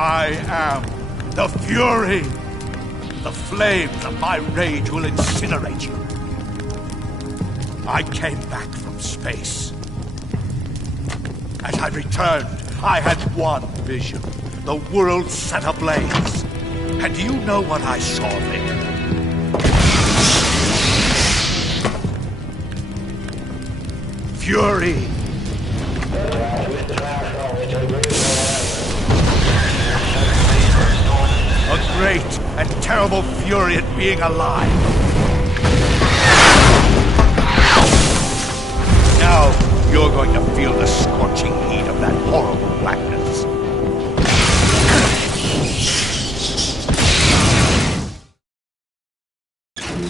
I am the fury. The flames of my rage will incinerate you. I came back from space. As I returned, I had one vision. The world set ablaze. And do you know what I saw there? Fury. A great and terrible fury at being alive. Now you're going to feel the scorching heat of that horrible blackness.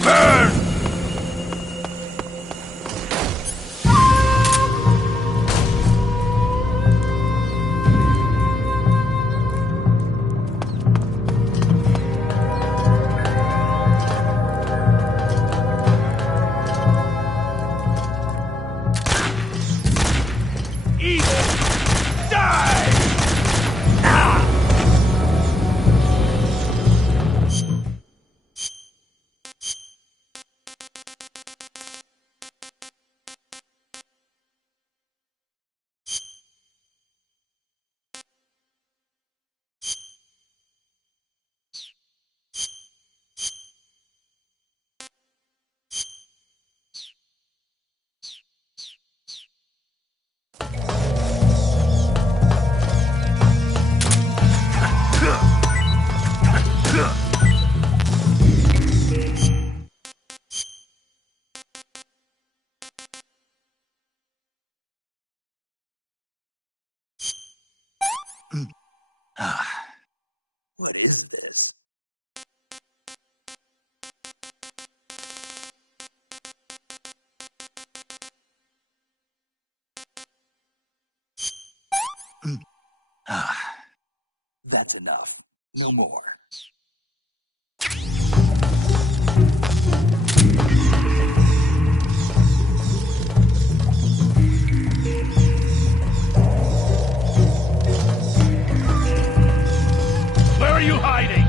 Burn! What is this? That's enough. No more. Where are you hiding?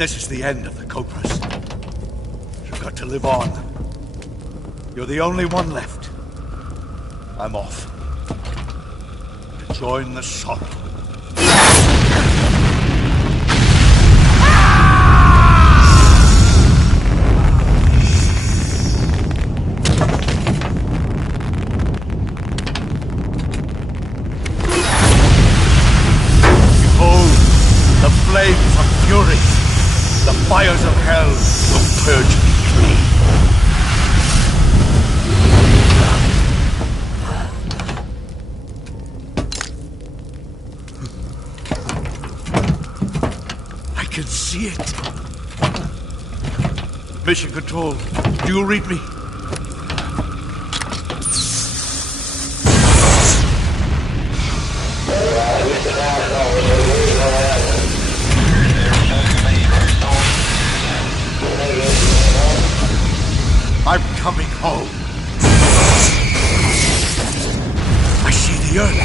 this is the end of the Cobras. You've got to live on. You're the only one left. I'm off. To join the sorrow. Behold, the flames of fury. The fires of hell will purge me clean. I can see it. Mission Control, do you read me? I'm coming home. I see the earth.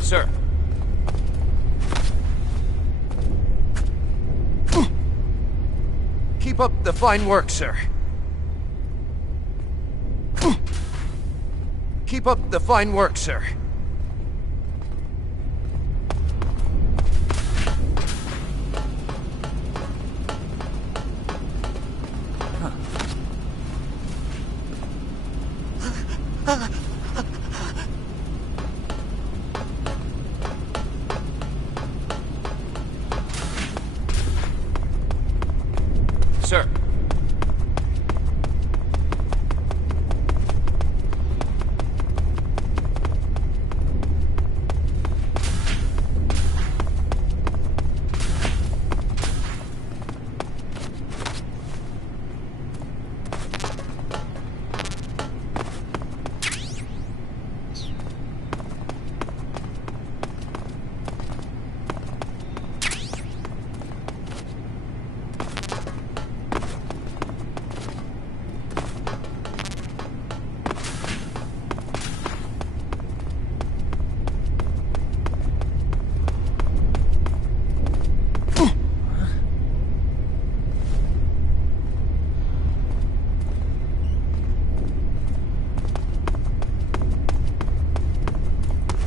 Sir. Keep up the fine work, sir. Keep up the fine work, sir. Sir.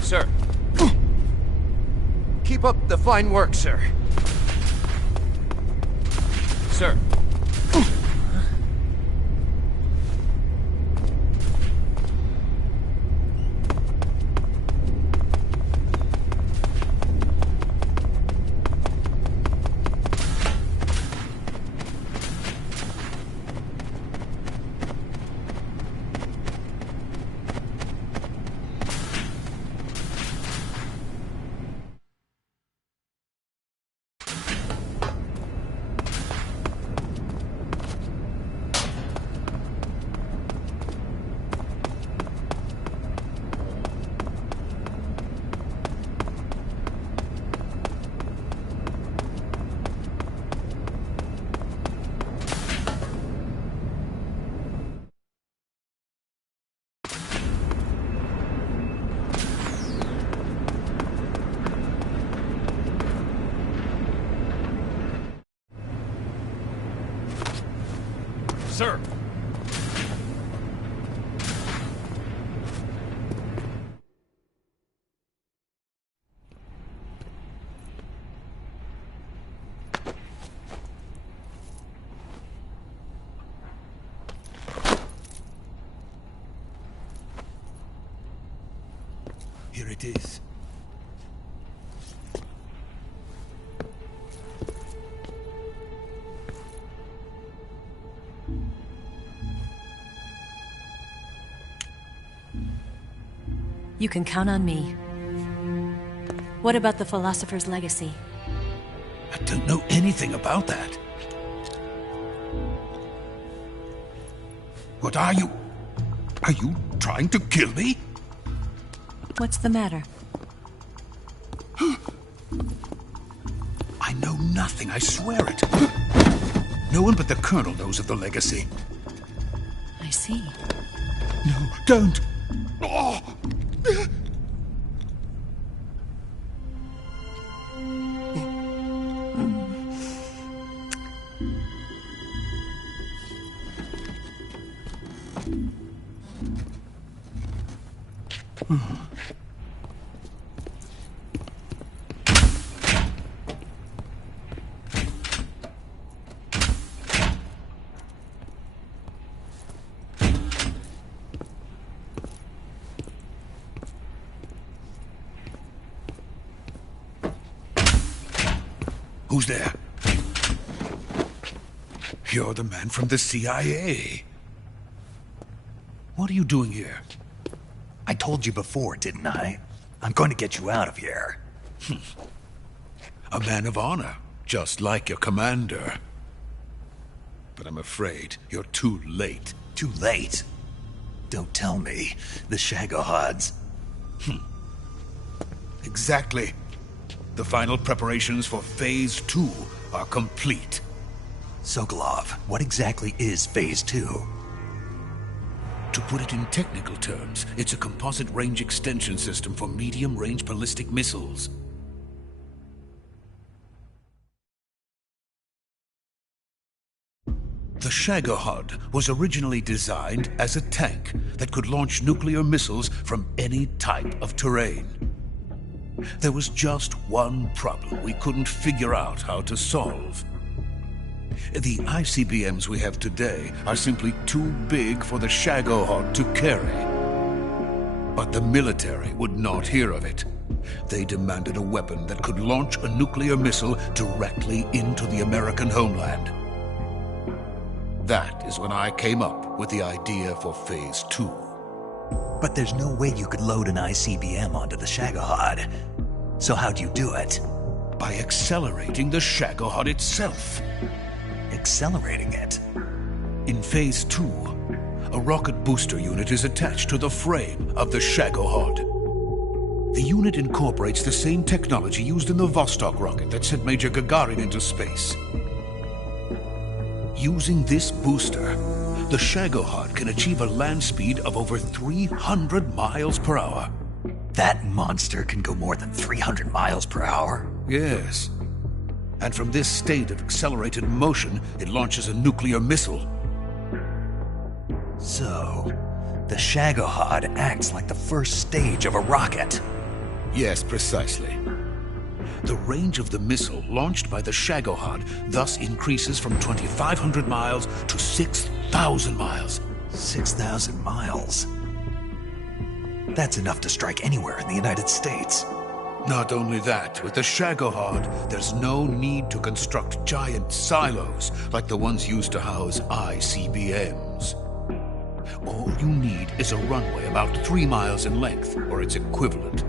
Sir. Keep up the fine work, sir. Sir. Sir. Here it is. You can count on me. What about the philosopher's legacy? I don't know anything about that. What are you? Are you trying to kill me? What's the matter? I know nothing, I swear it. No one but the Colonel knows of the legacy. I see. No, don't! Oh! Who's there? You're the man from the CIA. What are you doing here? I told you before, didn't I? I'm going to get you out of here. A man of honor, just like your commander. But I'm afraid you're too late. Too late? Don't tell me. The Shagohods. Exactly. The final preparations for Phase 2 are complete. Sokolov, what exactly is Phase 2? To put it in technical terms, it's a composite range extension system for medium-range ballistic missiles. The Shagohod was originally designed as a tank that could launch nuclear missiles from any type of terrain. There was just one problem we couldn't figure out how to solve. The ICBMs we have today are simply too big for the Shagohod to carry. But the military would not hear of it. They demanded a weapon that could launch a nuclear missile directly into the American homeland. That is when I came up with the idea for Phase 2. But there's no way you could load an ICBM onto the Shagohod. So how'd you do it? By accelerating the Shagohod itself. Accelerating it? In Phase 2, a rocket booster unit is attached to the frame of the Shagohod. The unit incorporates the same technology used in the Vostok rocket that sent Major Gagarin into space. Using this booster, the Shagohod can achieve a land speed of over 300 miles per hour. That monster can go more than 300 miles per hour? Yes. And from this state of accelerated motion, it launches a nuclear missile. So, the Shagohod acts like the first stage of a rocket. Yes, precisely. The range of the missile launched by the Shagohod thus increases from 2,500 miles to 6,000 miles. 6,000 miles? That's enough to strike anywhere in the United States. Not only that, with the Shagohod, there's no need to construct giant silos like the ones used to house ICBMs. All you need is a runway about 3 miles in length, or its equivalent.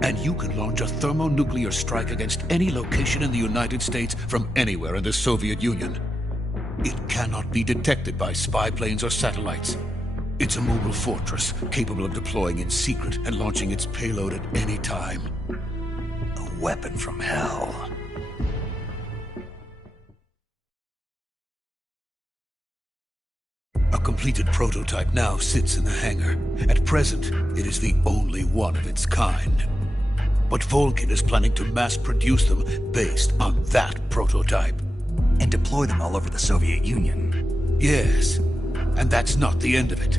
And you can launch a thermonuclear strike against any location in the United States from anywhere in the Soviet Union. It cannot be detected by spy planes or satellites. It's a mobile fortress capable of deploying in secret and launching its payload at any time. A weapon from hell. A completed prototype now sits in the hangar. At present, it is the only one of its kind. But Volkin is planning to mass produce them based on that prototype. And deploy them all over the Soviet Union. Yes, and that's not the end of it.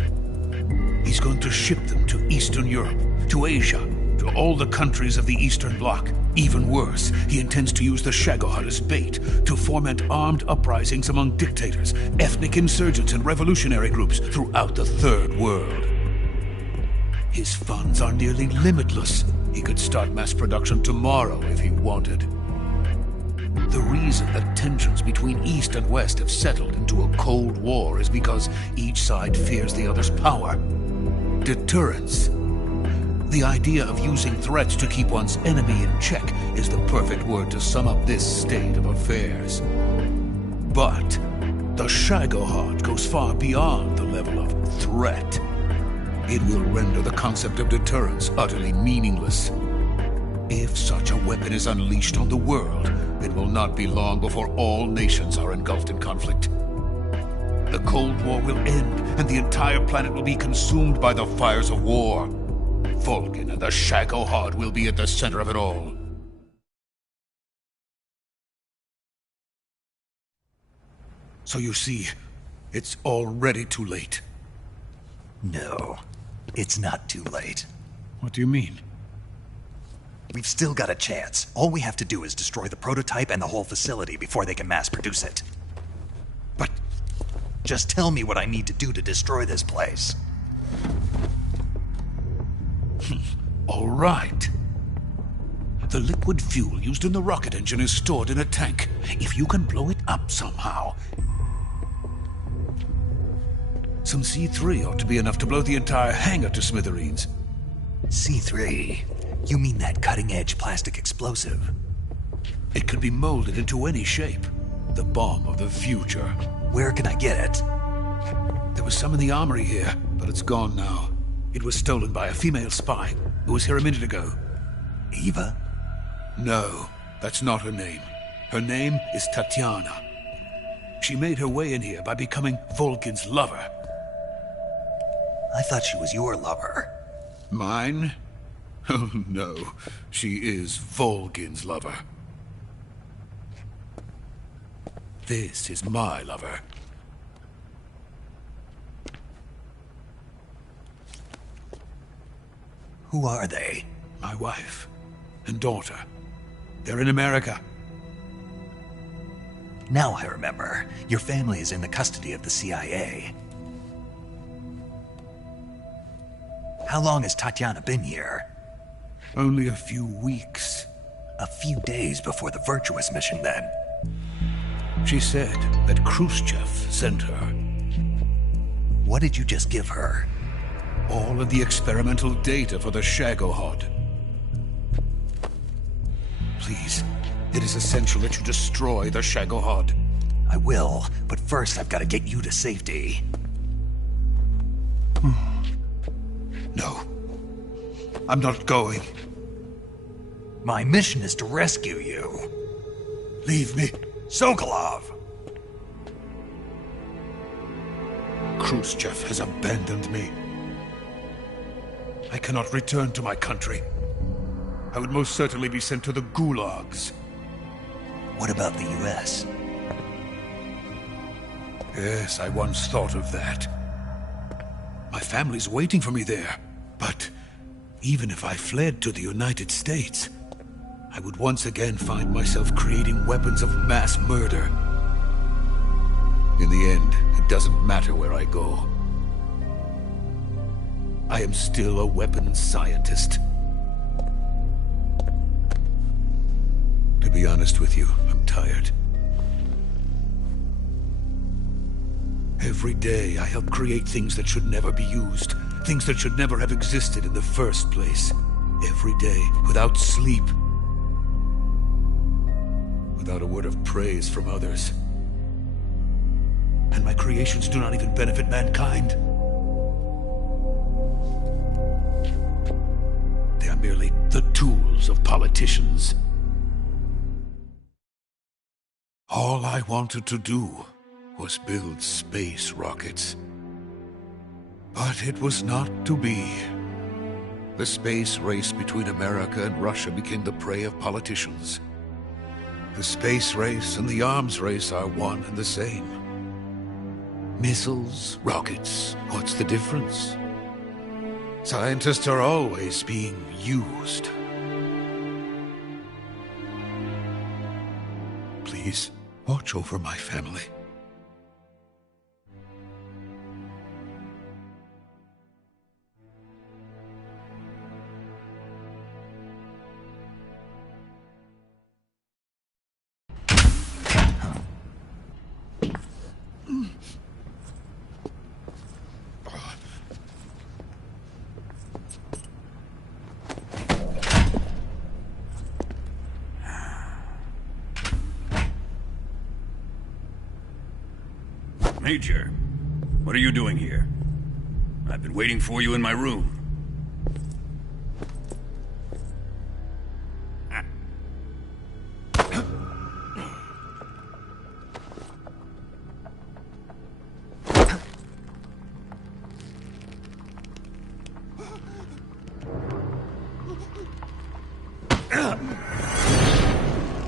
He's going to ship them to Eastern Europe, to Asia, to all the countries of the Eastern Bloc. Even worse, he intends to use the Shagohod as bait to foment armed uprisings among dictators, ethnic insurgents, and revolutionary groups throughout the Third World. His funds are nearly limitless. He could start mass production tomorrow if he wanted. The reason that tensions between East and West have settled into a Cold War is because each side fears the other's power. Deterrence. The idea of using threats to keep one's enemy in check is the perfect word to sum up this state of affairs. But the Shagohod goes far beyond the level of threat. It will render the concept of deterrence utterly meaningless. If such a weapon is unleashed on the world, it will not be long before all nations are engulfed in conflict. The Cold War will end, and the entire planet will be consumed by the fires of war. Volkin and the Shagohod will be at the center of it all. So you see, it's already too late. No, it's not too late. What do you mean? We've still got a chance. All we have to do is destroy the prototype and the whole facility before they can mass produce it. But just tell me what I need to do to destroy this place. All right. The liquid fuel used in the rocket engine is stored in a tank. If you can blow it up somehow, some C3 ought to be enough to blow the entire hangar to smithereens. C3? You mean that cutting-edge plastic explosive? It can be molded into any shape. The bomb of the future. Where can I get it? There was some in the armory here, but it's gone now. It was stolen by a female spy who was here a minute ago. Eva? No, that's not her name. Her name is Tatiana. She made her way in here by becoming Volkin's lover. I thought she was your lover. Mine? Oh, no. She is Volkin's lover. This is my lover. Who are they? My wife and daughter. They're in America. Now I remember. Your family is in the custody of the CIA. How long has Tatiana been here? Only a few weeks. A few days before the Virtuous mission, then. She said that Khrushchev sent her. What did you just give her? All of the experimental data for the Shagohod. Please, it is essential that you destroy the Shagohod. I will, but first I've got to get you to safety. No. I'm not going. My mission is to rescue you. Leave me. Sokolov! Khrushchev has abandoned me. I cannot return to my country. I would most certainly be sent to the gulags. What about the US? Yes, I once thought of that. My family's waiting for me there. But even if I fled to the United States, I would once again find myself creating weapons of mass murder. In the end, it doesn't matter where I go. I am still a weapons scientist. To be honest with you, I'm tired. Every day I help create things that should never be used, things that should never have existed in the first place. Every day, without sleep. Without a word of praise from others. And my creations do not even benefit mankind. They are merely the tools of politicians. All I wanted to do was build space rockets. But it was not to be. The space race between America and Russia became the prey of politicians. The space race and the arms race are one and the same. Missiles, rockets, what's the difference? Scientists are always being used. Please, watch over my family. Major, what are you doing here? I've been waiting for you in my room.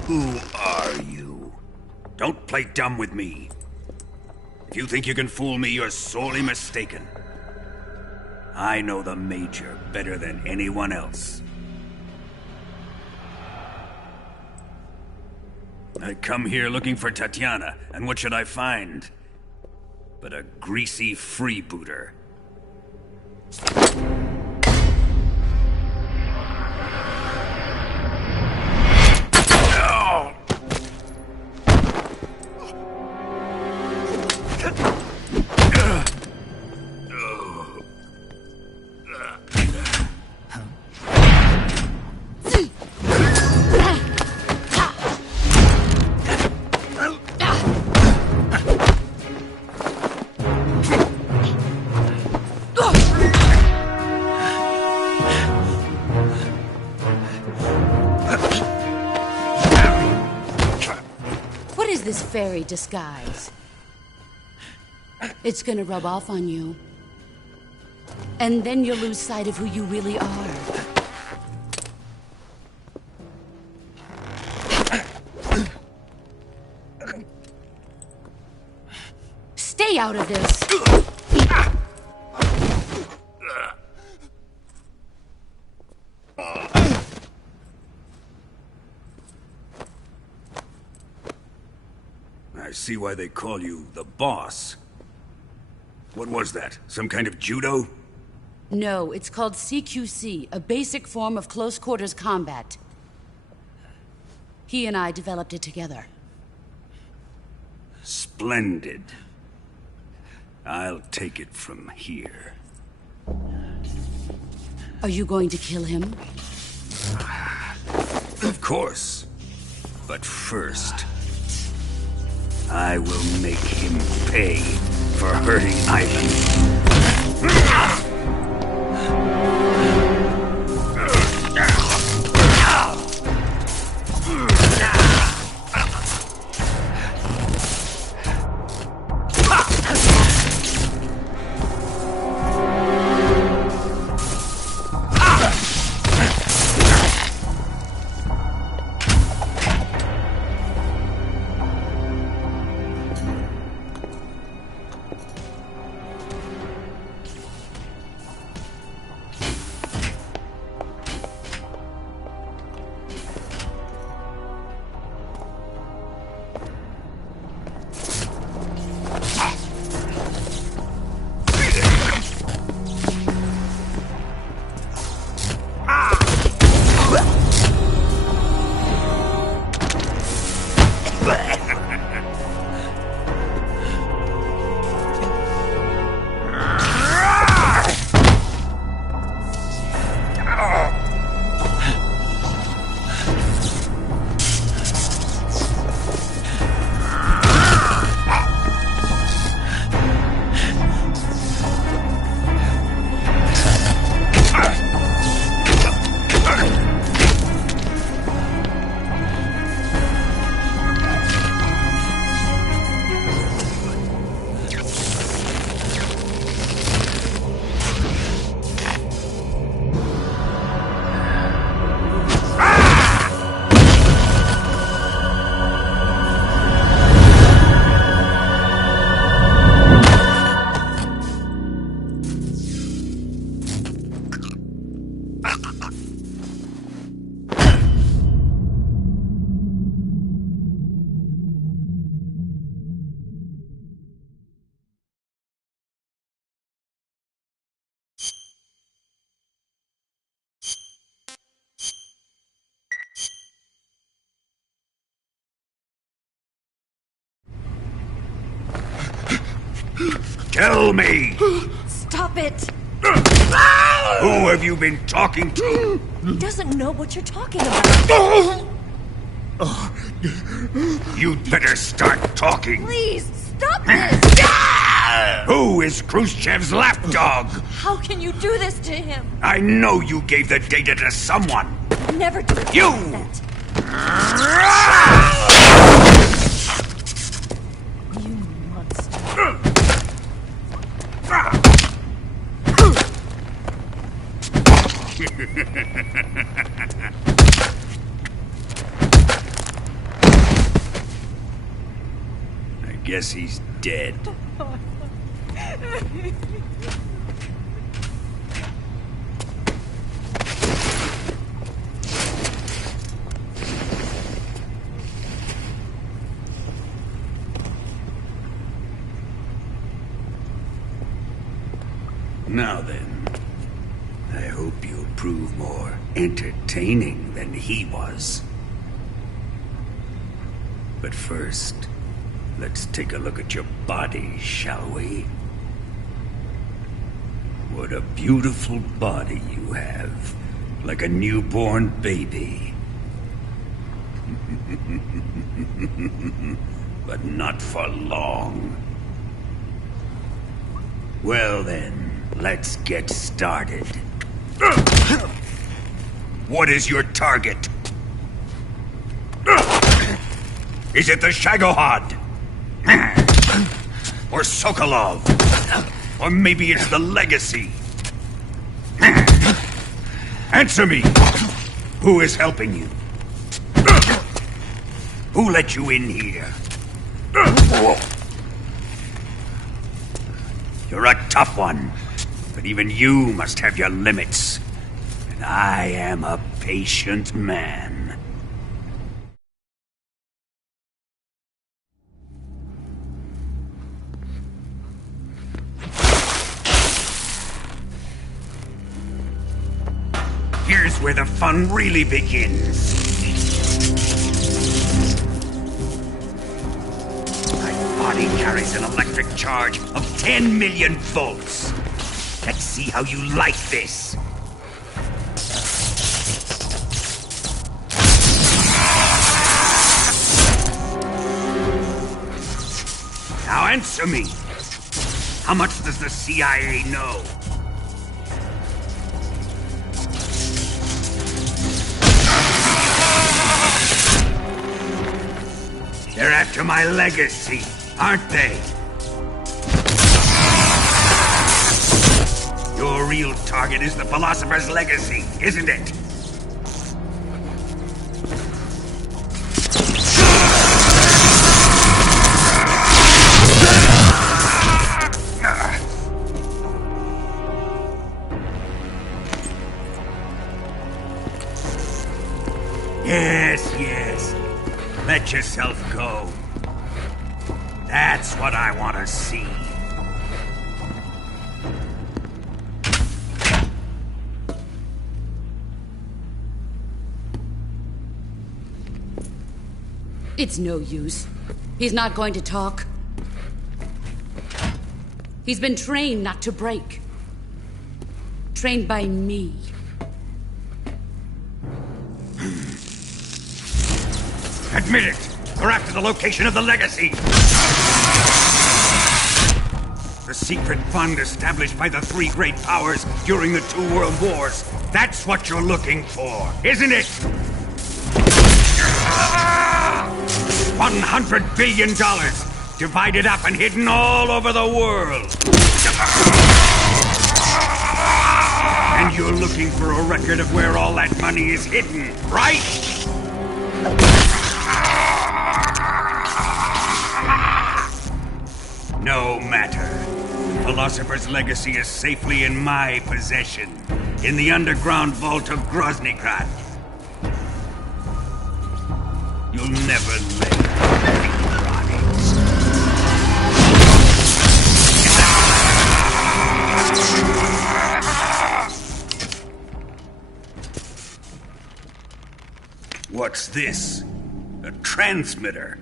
Who are you? Don't play dumb with me. If you think you can fool me, you're sorely mistaken. I know the Major better than anyone else. I come here looking for Tatiana, and what should I find? But a greasy freebooter. this fairy disguise. It's gonna rub off on you. And then you'll lose sight of who you really are. Stay out of this! I see why they call you the boss. What was that? Some kind of judo? No, it's called CQC, a basic form of close quarters combat. He and I developed it together. Splendid. I'll take it from here. Are you going to kill him? Of course. But first, I will make him pay for hurting Ivan. Tell me! Stop it! Who have you been talking to? He doesn't know what you're talking about. You'd better start talking. Please, stop this! Who is Khrushchev's lapdog? How can you do this to him? I know you gave the data to someone. Never do You! that. You monster. I guess he's dead. Now then, I hope you'll prove more entertaining than he was. But first, let's take a look at your body, shall we? What a beautiful body you have, like a newborn baby. But not for long. Well then, let's get started. What is your target? Is it the Shagohod? Or Sokolov? Or maybe it's the Legacy? Answer me! Who is helping you? Who let you in here? You're a tough one, but even you must have your limits. And I am a patient man. Here's where the fun really begins. My body carries an electric charge of 10 million volts. Let's see how you like this. Now answer me. How much does the CIA know? They're after my legacy, aren't they? Your real target is the Philosopher's Legacy, isn't it? Yes. Let yourself go. That's what I want to see. It's no use. He's not going to talk. He's been trained not to break. Trained by me. Admit it! We're after the location of the Legacy! The secret fund established by the three great powers during the 2 world wars. That's what you're looking for, isn't it? $100 billion, divided up and hidden all over the world. And you're looking for a record of where all that money is hidden, right? No matter. The Philosopher's Legacy is safely in my possession, in the underground vault of Groznygrad. You'll never lay a finger on it. What's this? A transmitter?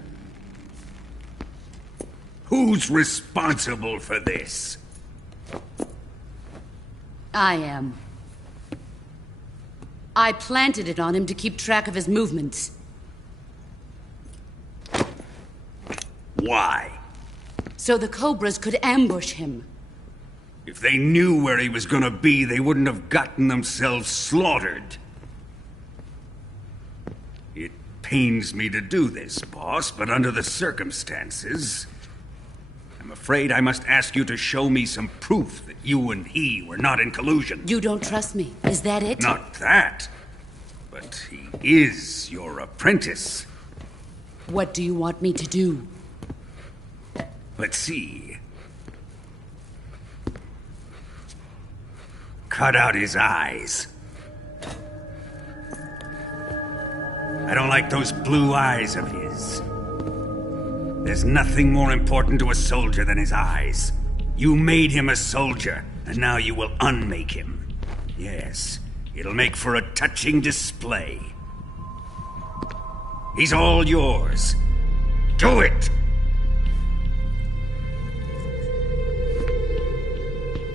Who's responsible for this? I am. I planted it on him to keep track of his movements. Why? So the Cobras could ambush him. If they knew where he was gonna be, they wouldn't have gotten themselves slaughtered. It pains me to do this, boss, but under the circumstances, I'm afraid I must ask you to show me some proof that you and he were not in collusion. You don't trust me, is that it? Not that, but he is your apprentice. What do you want me to do? Let's see. Cut out his eyes. I don't like those blue eyes of his. There's nothing more important to a soldier than his eyes. You made him a soldier, and now you will unmake him. Yes, it'll make for a touching display. He's all yours. Do it!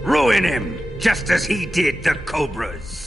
Ruin him, just as he did the Cobras.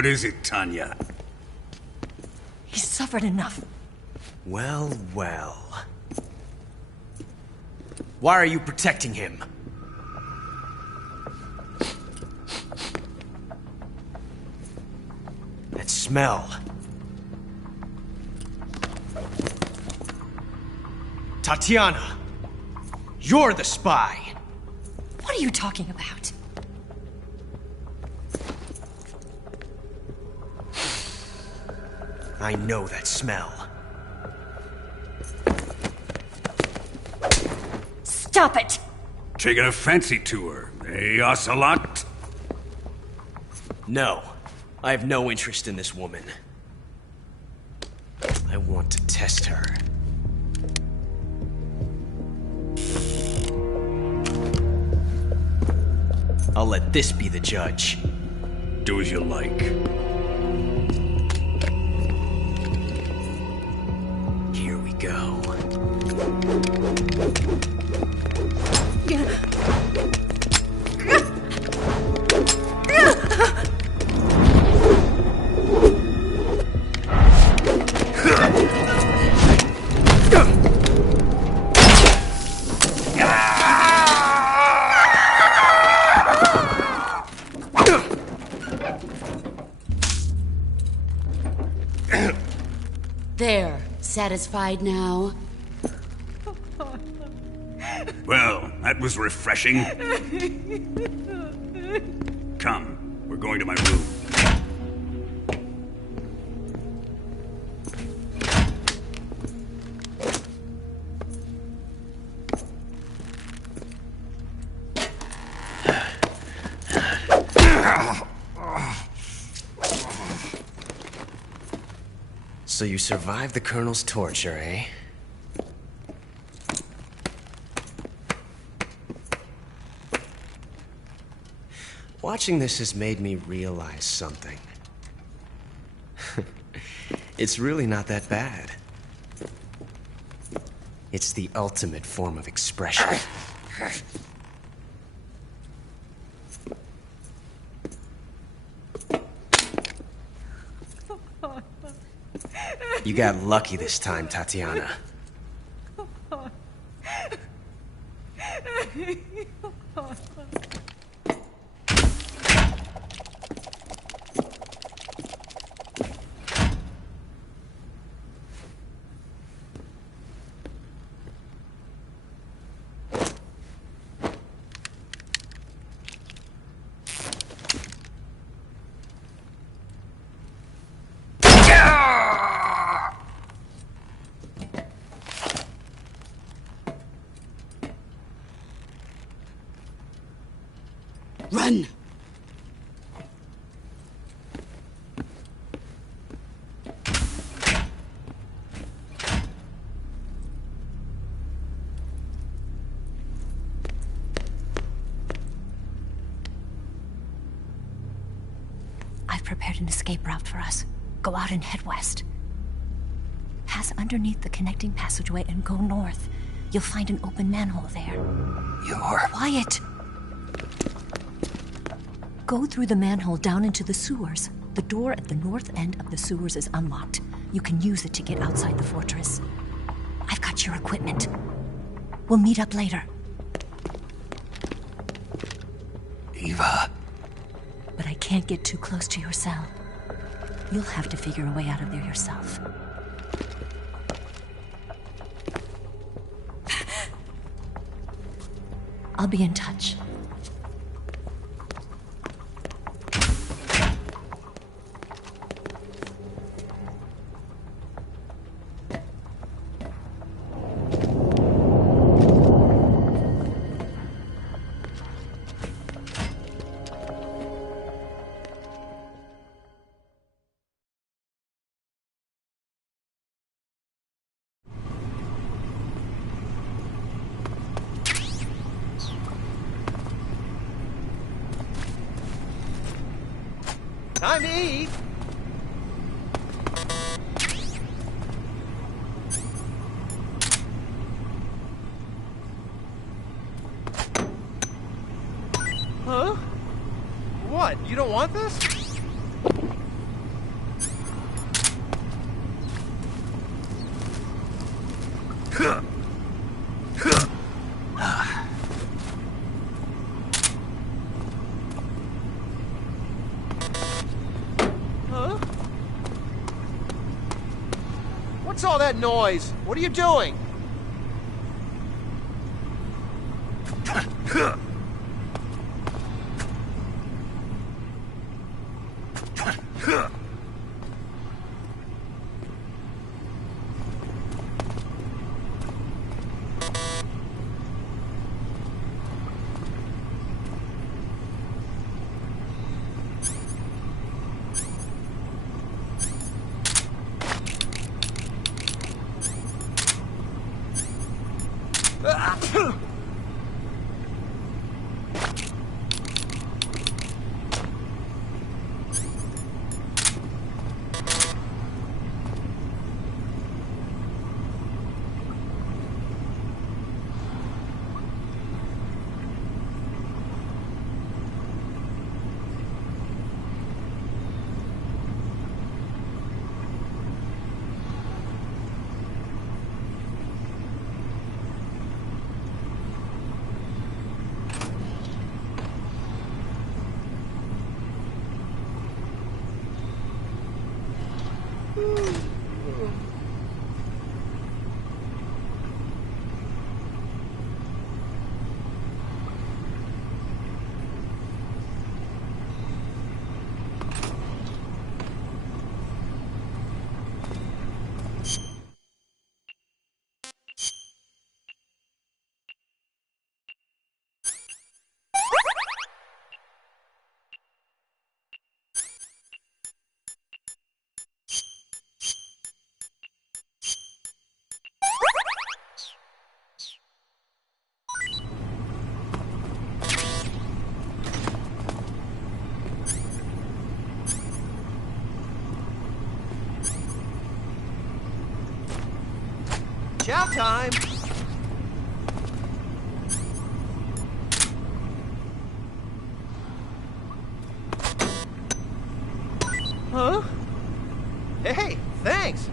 What is it, Tanya? He's suffered enough. Well, well. Why are you protecting him? That smell. Tatiana! You're the spy! What are you talking about? I know that smell. Stop it! Taking a fancy to her, eh, Ocelot? No. I have no interest in this woman. I want to test her. I'll let this be the judge. Do as you like. Here we go. There. Satisfied now? Well, that was refreshing. Come, we're going to my room. So you survived the Colonel's torture, eh? Watching this has made me realize something. It's really not that bad. It's the ultimate form of expression. You got lucky this time, Tatiana. Run! I've prepared an escape route for us. Go out and head west. Pass underneath the connecting passageway and go north. You'll find an open manhole there. You're... Quiet! Go through the manhole down into the sewers. The door at the north end of the sewers is unlocked. You can use it to get outside the fortress. I've got your equipment. We'll meet up later. Eva... But I can't get too close to your cell. You'll have to figure a way out of there yourself. I'll be in touch. Time to eat! Huh? What? You don't want this? What's all that noise? What are you doing? Chow time! Huh? Hey, thanks!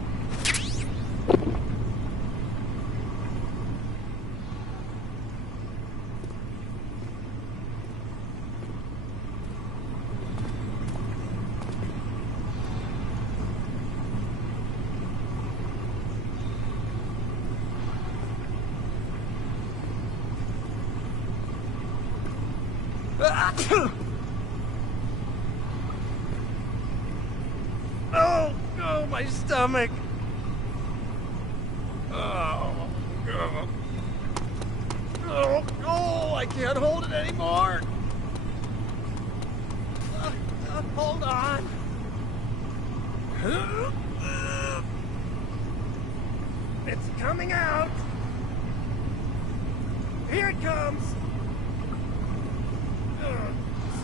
Oh, my stomach. Oh, I can't hold it anymore. Hold on. It's coming out. Here it comes.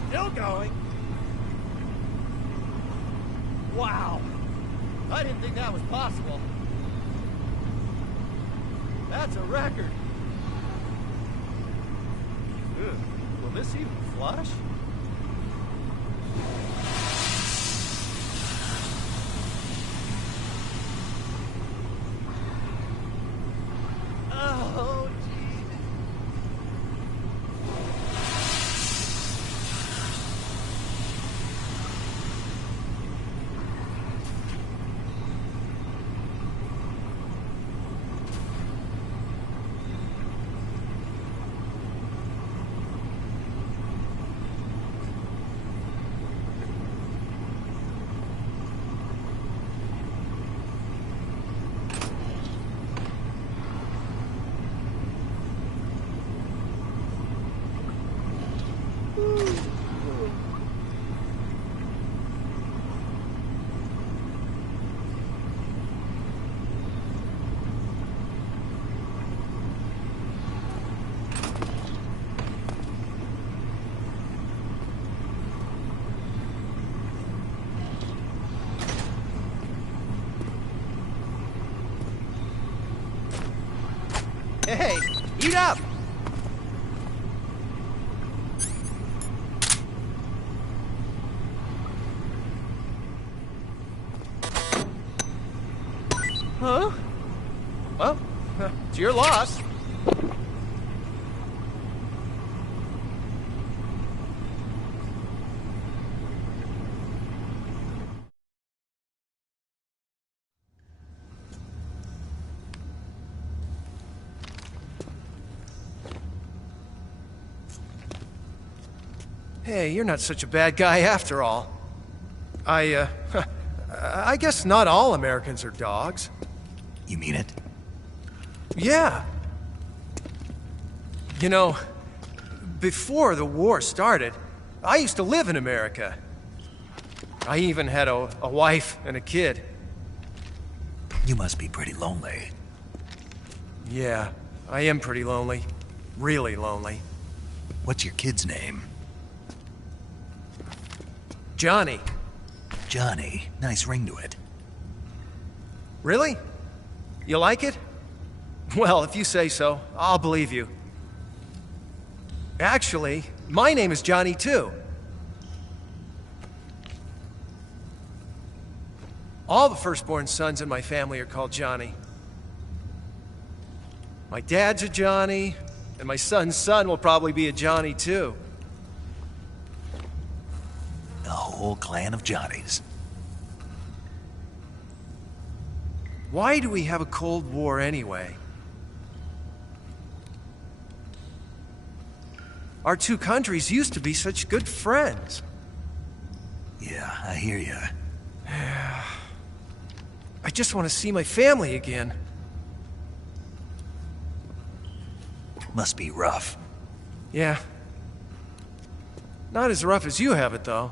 Still going. Wow. I didn't think that was possible. That's a record. Ugh. Will this even flush? Oh, geez. Hey, eat up! Huh? Well, it's your loss. Hey, you're not such a bad guy after all. I guess not all Americans are dogs. You mean it? Yeah. You know, before the war started, I used to live in America. I even had a wife and a kid. You must be pretty lonely. Yeah, I am pretty lonely. Really lonely. What's your kid's name? Johnny. Johnny. Nice ring to it. Really? You like it? Well, if you say so, I'll believe you. Actually, my name is Johnny too. All the firstborn sons in my family are called Johnny. My dad's a Johnny, and my son's son will probably be a Johnny too. The whole clan of Johnnies. Why do we have a Cold War anyway? Our two countries used to be such good friends. Yeah, I hear you. I just want to see my family again. Must be rough. Yeah. Not as rough as you have it, though.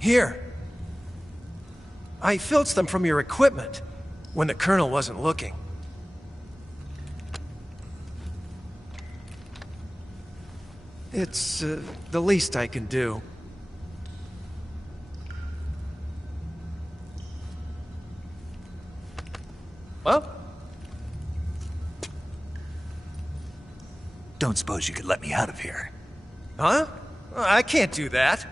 Here. I filched them from your equipment when the Colonel wasn't looking. It's the least I can do. Well? Don't suppose you could let me out of here? Huh? I can't do that.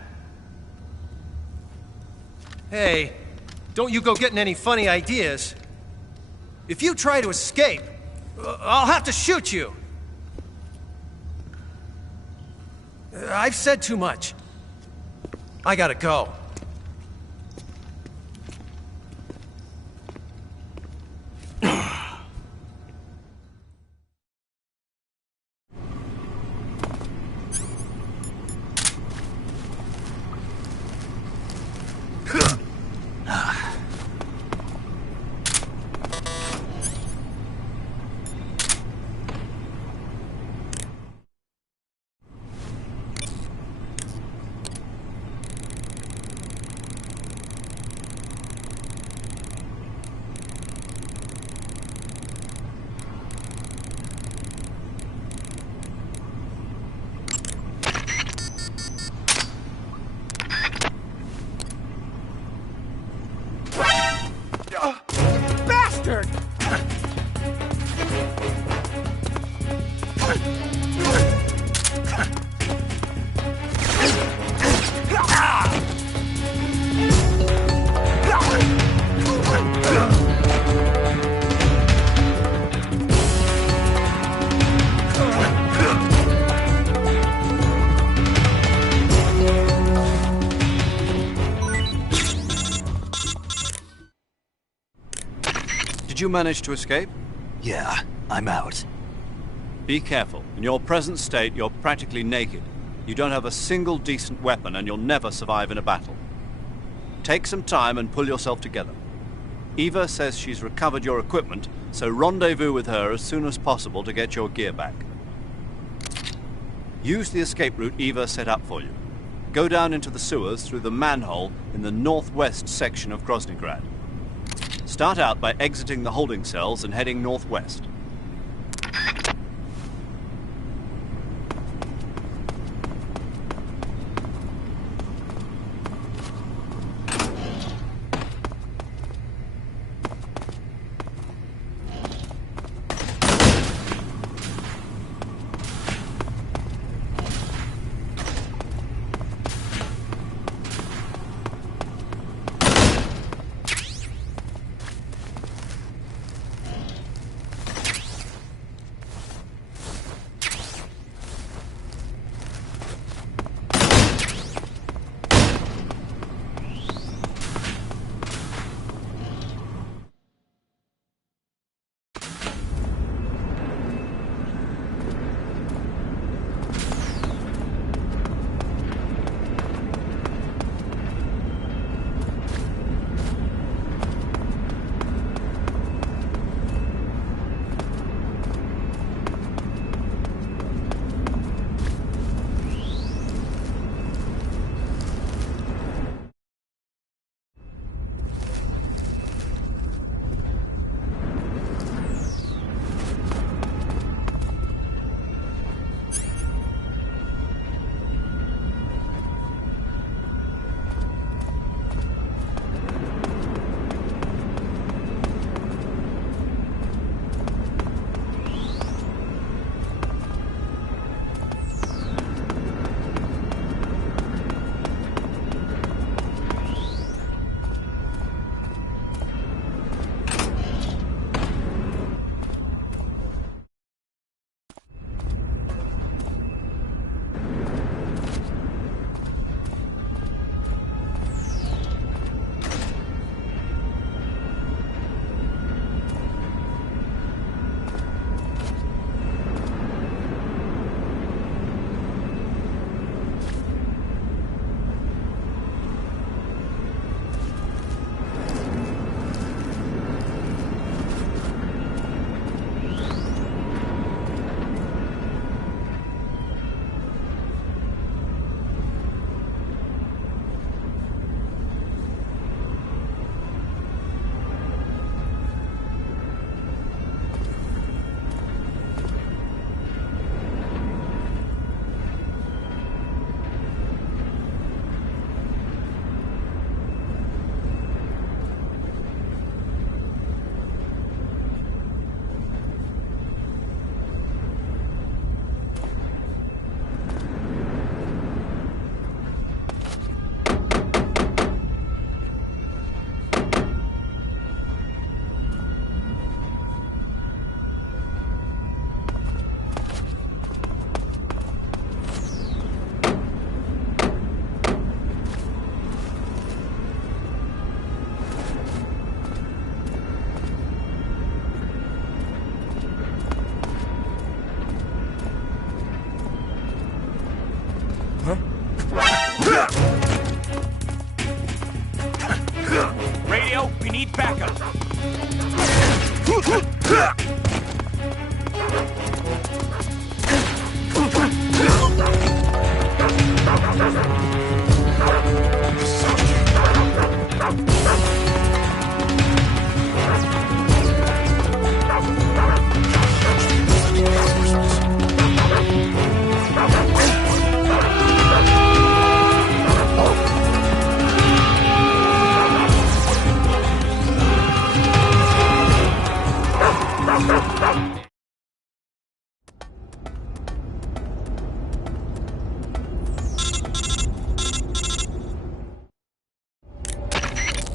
Hey, don't you go getting any funny ideas. If you try to escape, I'll have to shoot you. I've said too much. I gotta go. Bastard! Did you manage to escape? Yeah, I'm out. Be careful. In your present state, you're practically naked. You don't have a single decent weapon, and you'll never survive in a battle. Take some time and pull yourself together. Eva says she's recovered your equipment, so rendezvous with her as soon as possible to get your gear back. Use the escape route Eva set up for you. Go down into the sewers through the manhole in the northwest section of Groznygrad. Start out by exiting the holding cells and heading northwest.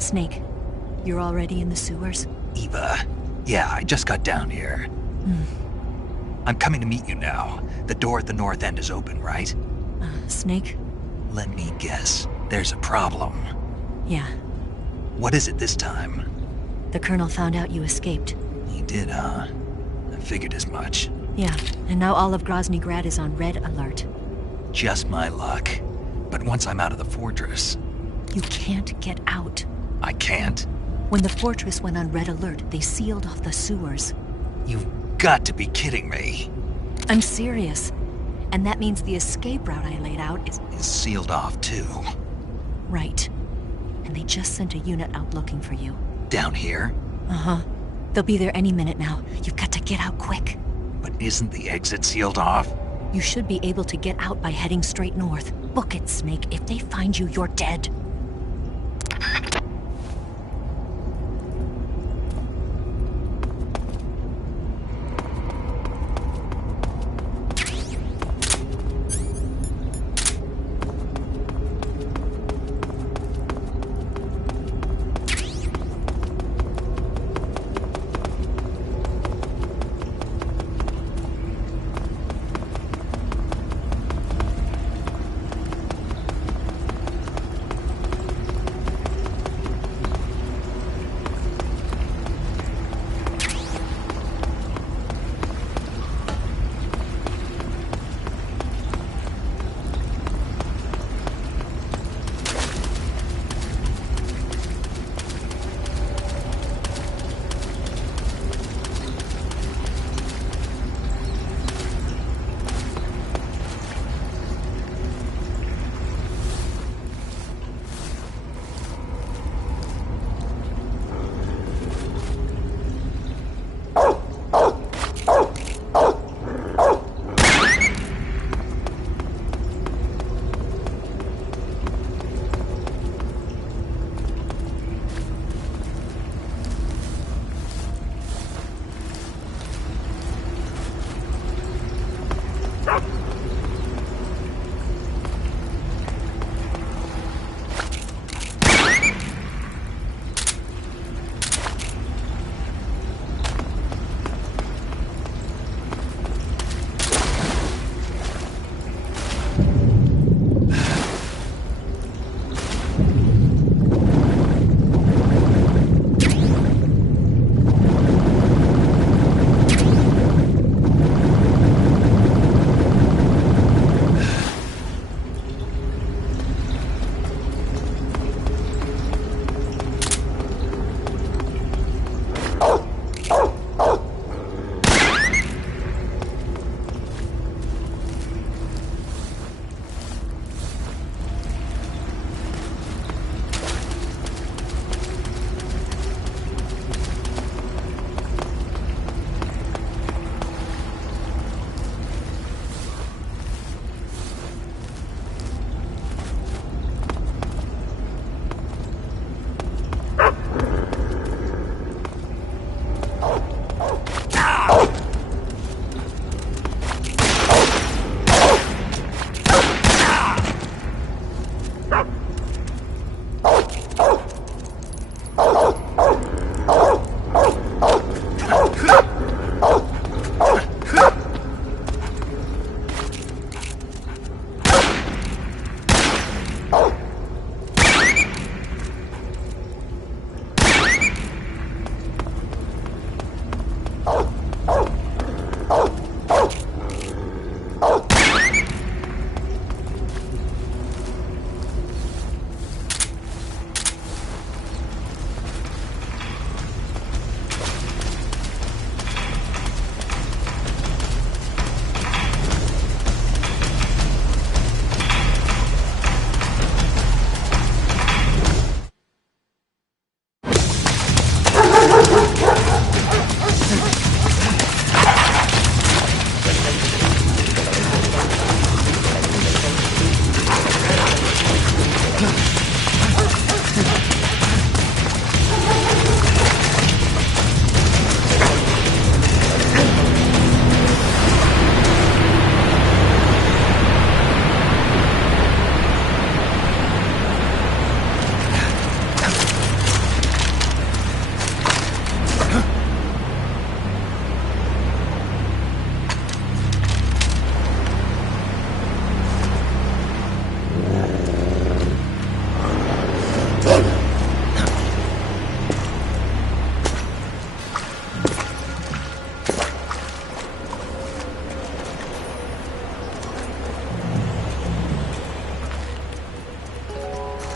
Snake, you're already in the sewers? Eva, yeah, I just got down here. I'm coming to meet you now. The door at the north end is open, right? Snake? Let me guess. There's a problem. Yeah. What is it this time? The Colonel found out you escaped. He did, huh? I figured as much. Yeah, and now all of Grozny Grad is on red alert. Just my luck. But once I'm out of the fortress... You can't get out. I can't? When the fortress went on red alert, they sealed off the sewers. You've got to be kidding me. I'm serious. And that means the escape route I laid out is sealed off, too. Right. And they just sent a unit out looking for you. Down here? Uh-huh. They'll be there any minute now. You've got to get out quick. But isn't the exit sealed off? You should be able to get out by heading straight north. Book it, Snake. If they find you, you're dead.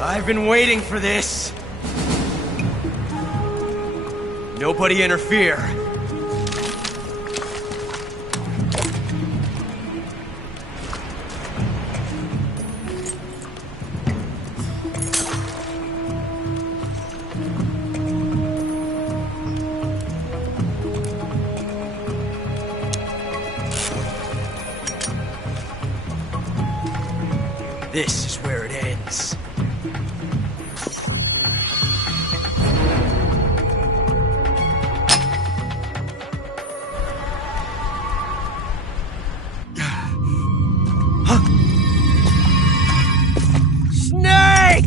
I've been waiting for this. Nobody interfere. This is where it ends. Snake!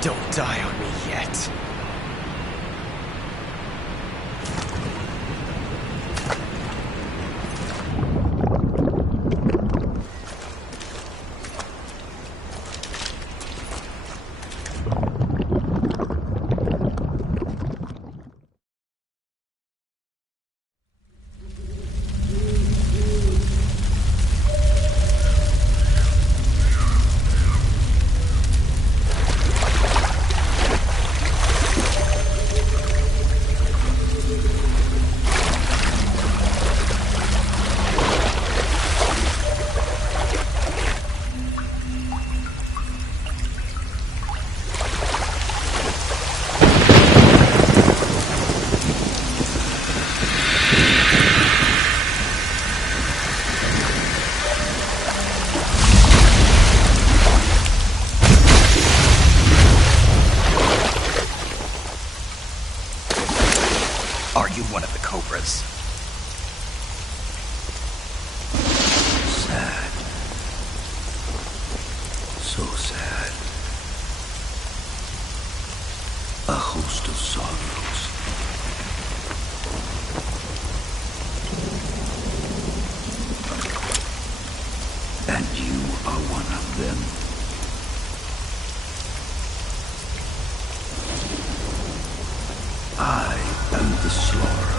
Don't die on me yet. Are you one of the Cobras? Sad. So sad. A host of sorrows. And you are one of them. I am the slaughterer.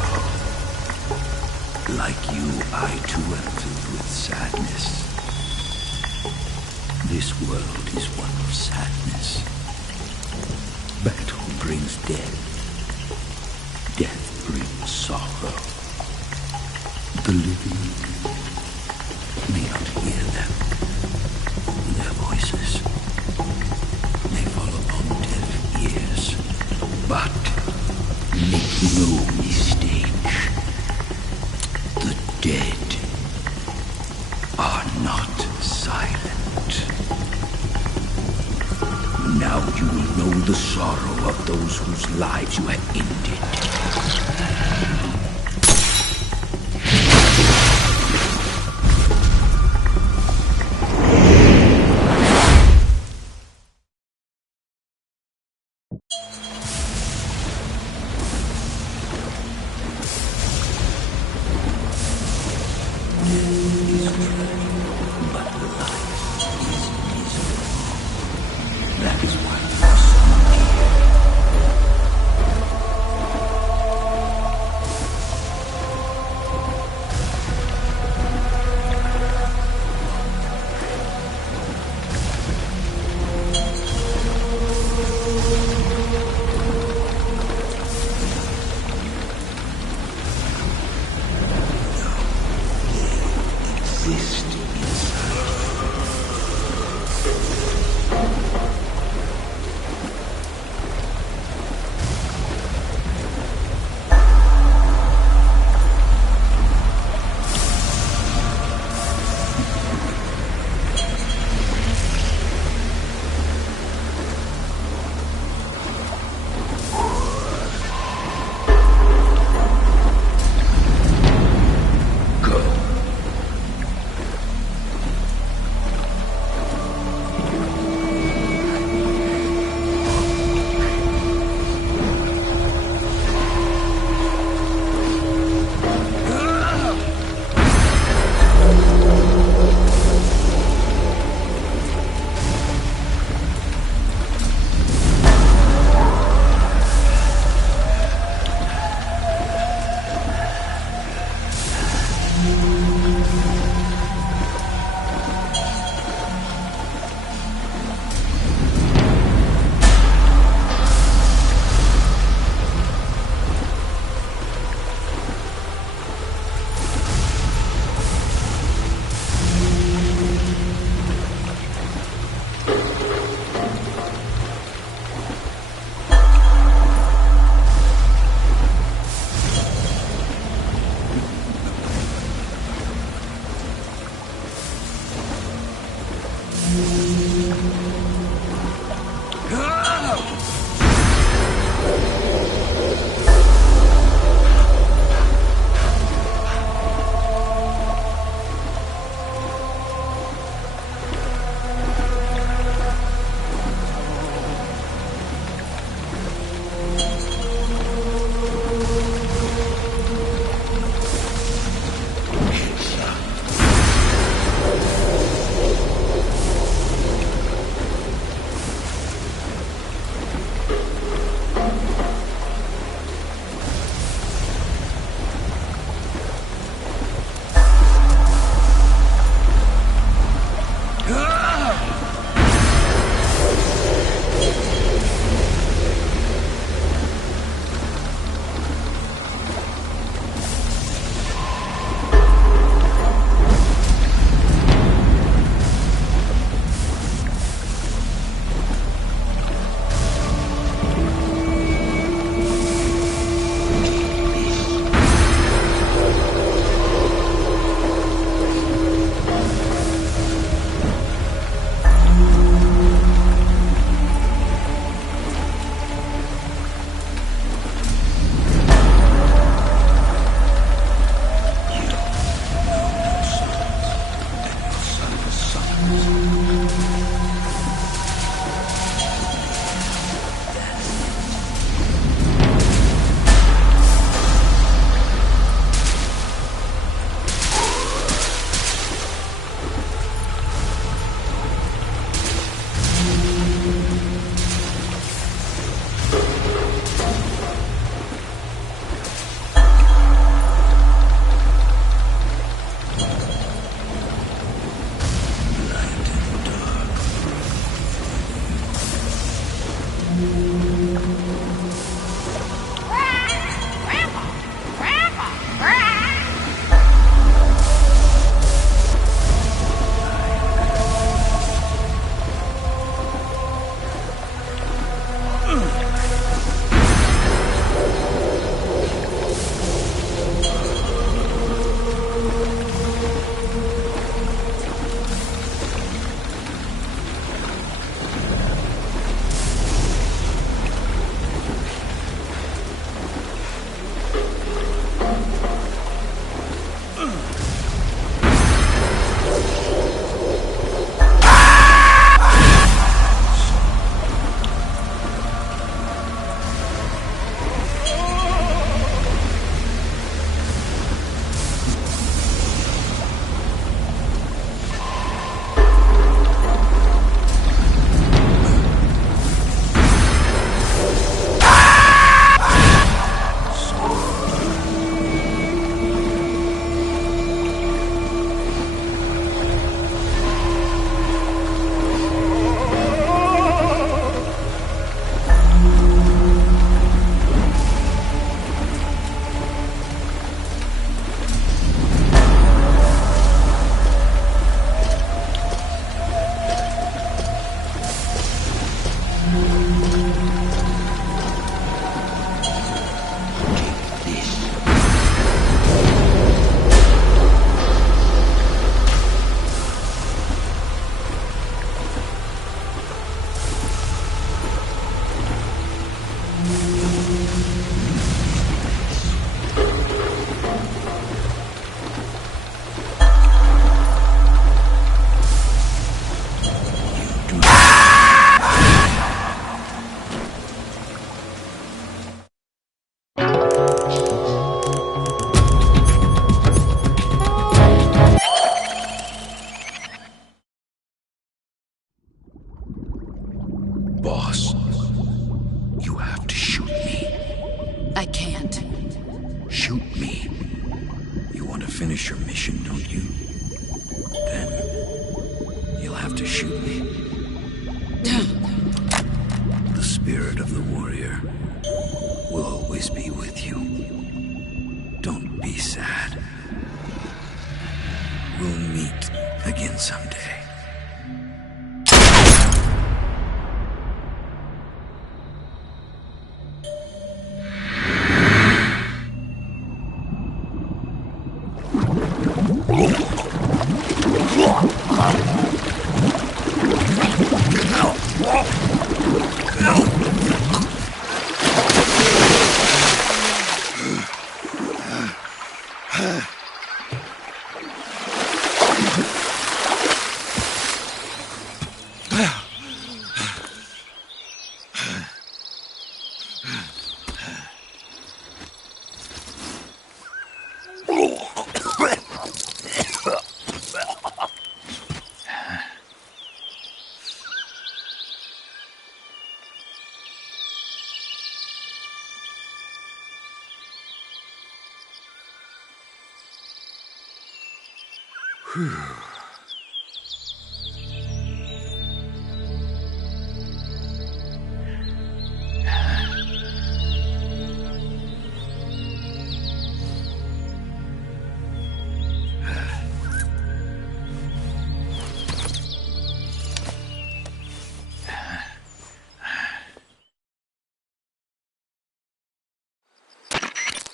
Like you, I too am filled with sadness. This world is one of sadness. Battle brings death. Death brings sorrow. The living may not hear them. Their voices may fall upon deaf ears. But make no mistake, the dead are not silent. Now you will know the sorrow of those whose lives you have ended. That is why you are exist inside. finish your mission, don't you? Then you'll have to shoot me. The spirit of the warrior will always be with you. Don't be sad. We'll meet again someday.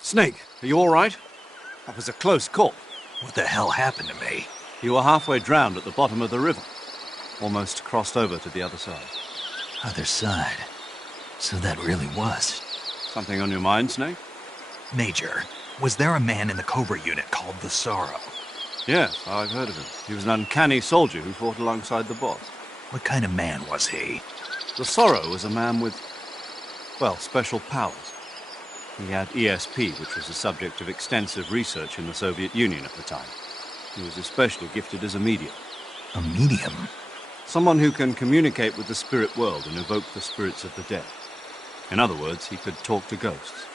Snake, are you all right? That was a close call. What the hell happened to me? You were halfway drowned at the bottom of the river. Almost crossed over to the other side. Other side? So that really was. Something on your mind, Snake? Major, was there a man in the Cobra unit called the Sorrow? Yes, I've heard of him. He was an uncanny soldier who fought alongside the boss. What kind of man was he? The Sorrow was a man with, well, special powers. He had ESP, which was the subject of extensive research in the Soviet Union at the time. He was especially gifted as a medium. A medium? Someone who can communicate with the spirit world and evoke the spirits of the dead. In other words, he could talk to ghosts.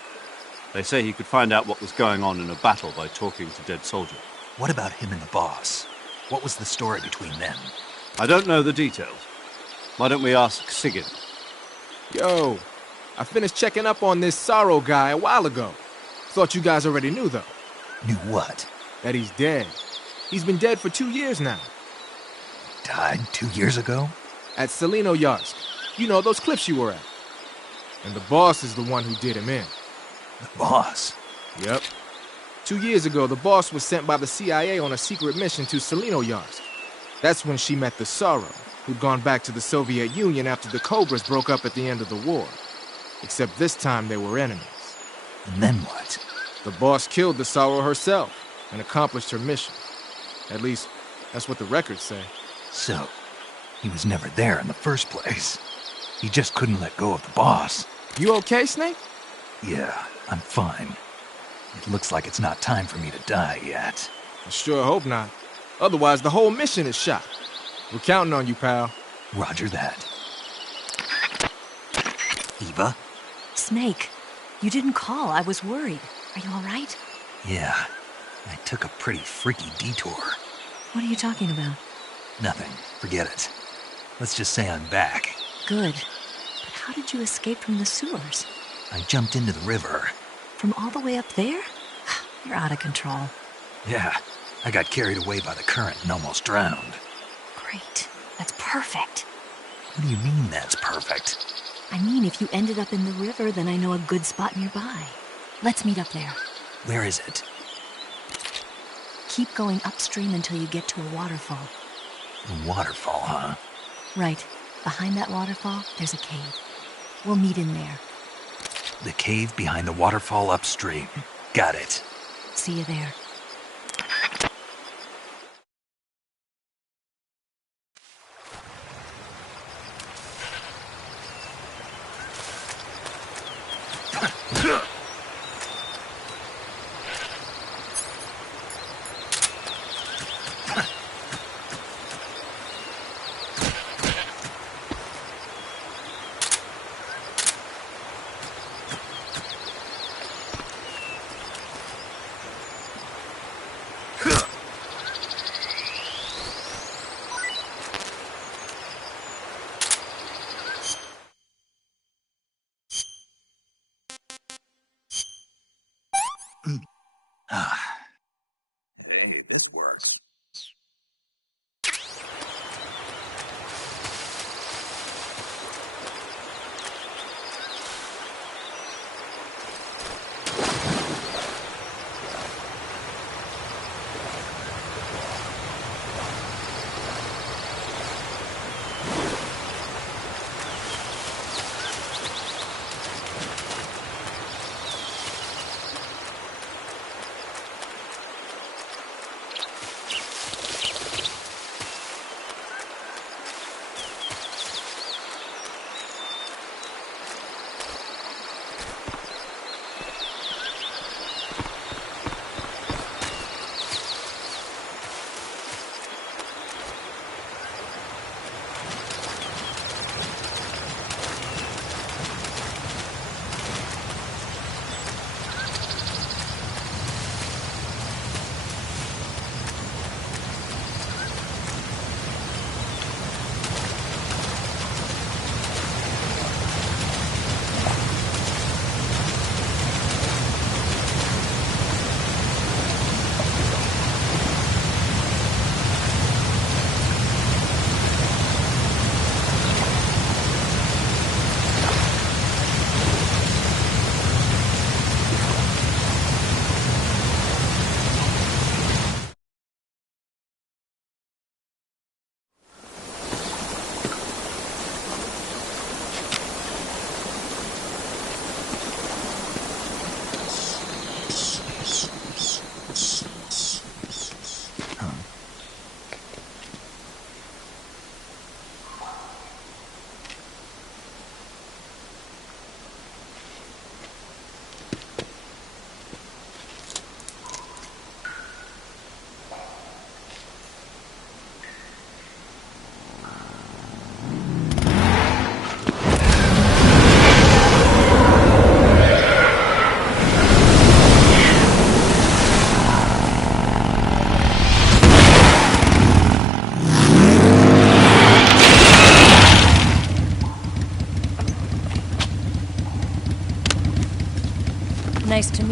They say he could find out what was going on in a battle by talking to dead soldiers. What about him and the boss? What was the story between them? I don't know the details. Why don't we ask Sigurd? Yo, I finished checking up on this Sorrow guy a while ago. Thought you guys already knew, though. Knew what? That he's dead. He's been dead for 2 years now. Died 2 years ago? At Selino-Yarsk. You know, those cliffs you were at. And the boss is the one who did him in. The boss? Yep. 2 years ago, the boss was sent by the CIA on a secret mission to Selino-Yarsk. That's when she met the Sorrow, who'd gone back to the Soviet Union after the Cobras broke up at the end of the war. Except this time they were enemies. And then what? The boss killed the Sorrow herself and accomplished her mission. At least, that's what the records say. So, he was never there in the first place. He just couldn't let go of the boss. You okay, Snake? Yeah, I'm fine. It looks like it's not time for me to die yet. I sure hope not. Otherwise, the whole mission is shot. We're counting on you, pal. Roger that. Eva? Snake, you didn't call. I was worried. Are you all right? Yeah, I took a pretty freaky detour. What are you talking about? Nothing. Forget it. Let's just say I'm back. Good. But how did you escape from the sewers? I jumped into the river. From all the way up there? You're out of control. Yeah, I got carried away by the current and almost drowned. Great. That's perfect. What do you mean that's perfect? I mean, if you ended up in the river, then I know a good spot nearby. Let's meet up there. Where is it? Keep going upstream until you get to a waterfall. A waterfall, huh? Right. Behind that waterfall, there's a cave. We'll meet in there. The cave behind the waterfall upstream. Got it. See you there.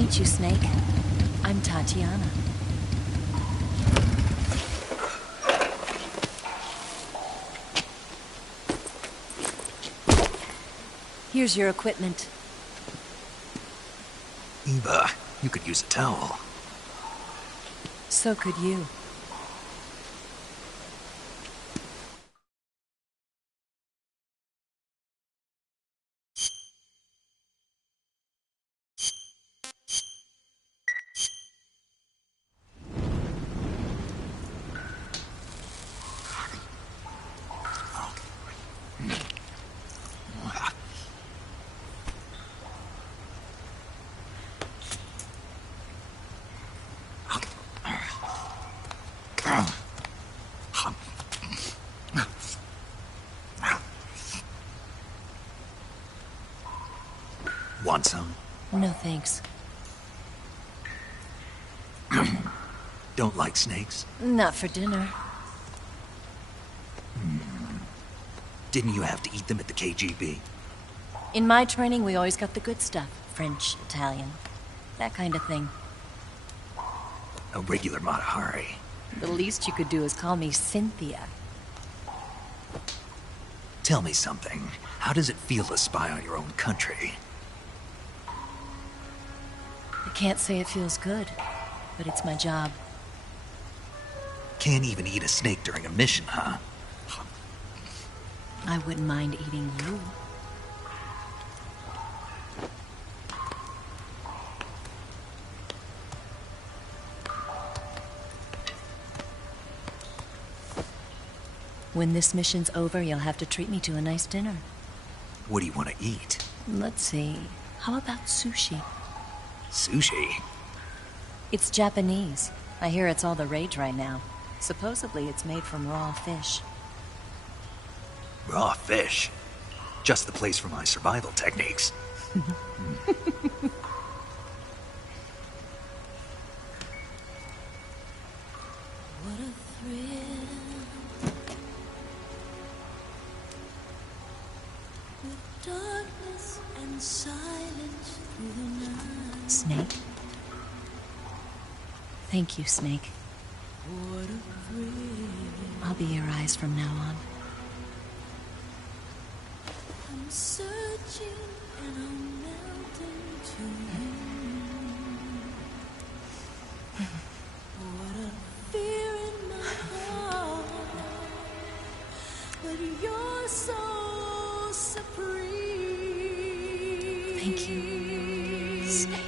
meet you, Snake. I'm Tatiana. Here's your equipment. Eva, you could use a towel. So could you. Want some? No, thanks. Don't like snakes? Not for dinner. Didn't you have to eat them at the KGB? In my training, we always got the good stuff. French, Italian, that kind of thing. A regular Matahari. The least you could do is call me Cynthia. Tell me something. How does it feel to spy on your own country? I can't say it feels good, but it's my job. Can't even eat a snake during a mission, huh? I wouldn't mind eating you. When this mission's over, you'll have to treat me to a nice dinner. What do you want to eat? Let's see. How about sushi? Sushi? It's Japanese. I hear it's all the rage right now. Supposedly it's made from raw fish. Raw fish? Just the place for my survival techniques. What a thrill. With darkness and silence through the night. Snake? Thank you, Snake. What a thrill. I'll be your eyes from now on. I'm searching and I'm melting to you. What a fear in my heart, but you're so supreme. Thank you, Snake.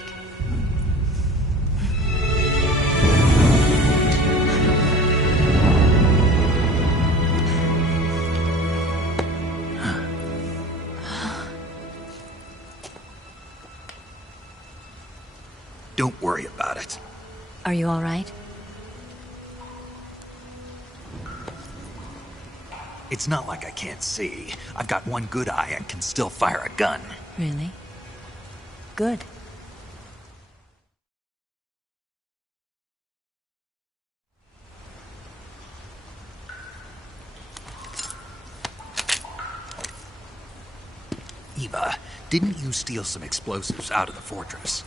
Don't worry about it. Are you all right? It's not like I can't see. I've got one good eye and can still fire a gun. Really? Good. Eva, didn't you steal some explosives out of the fortress?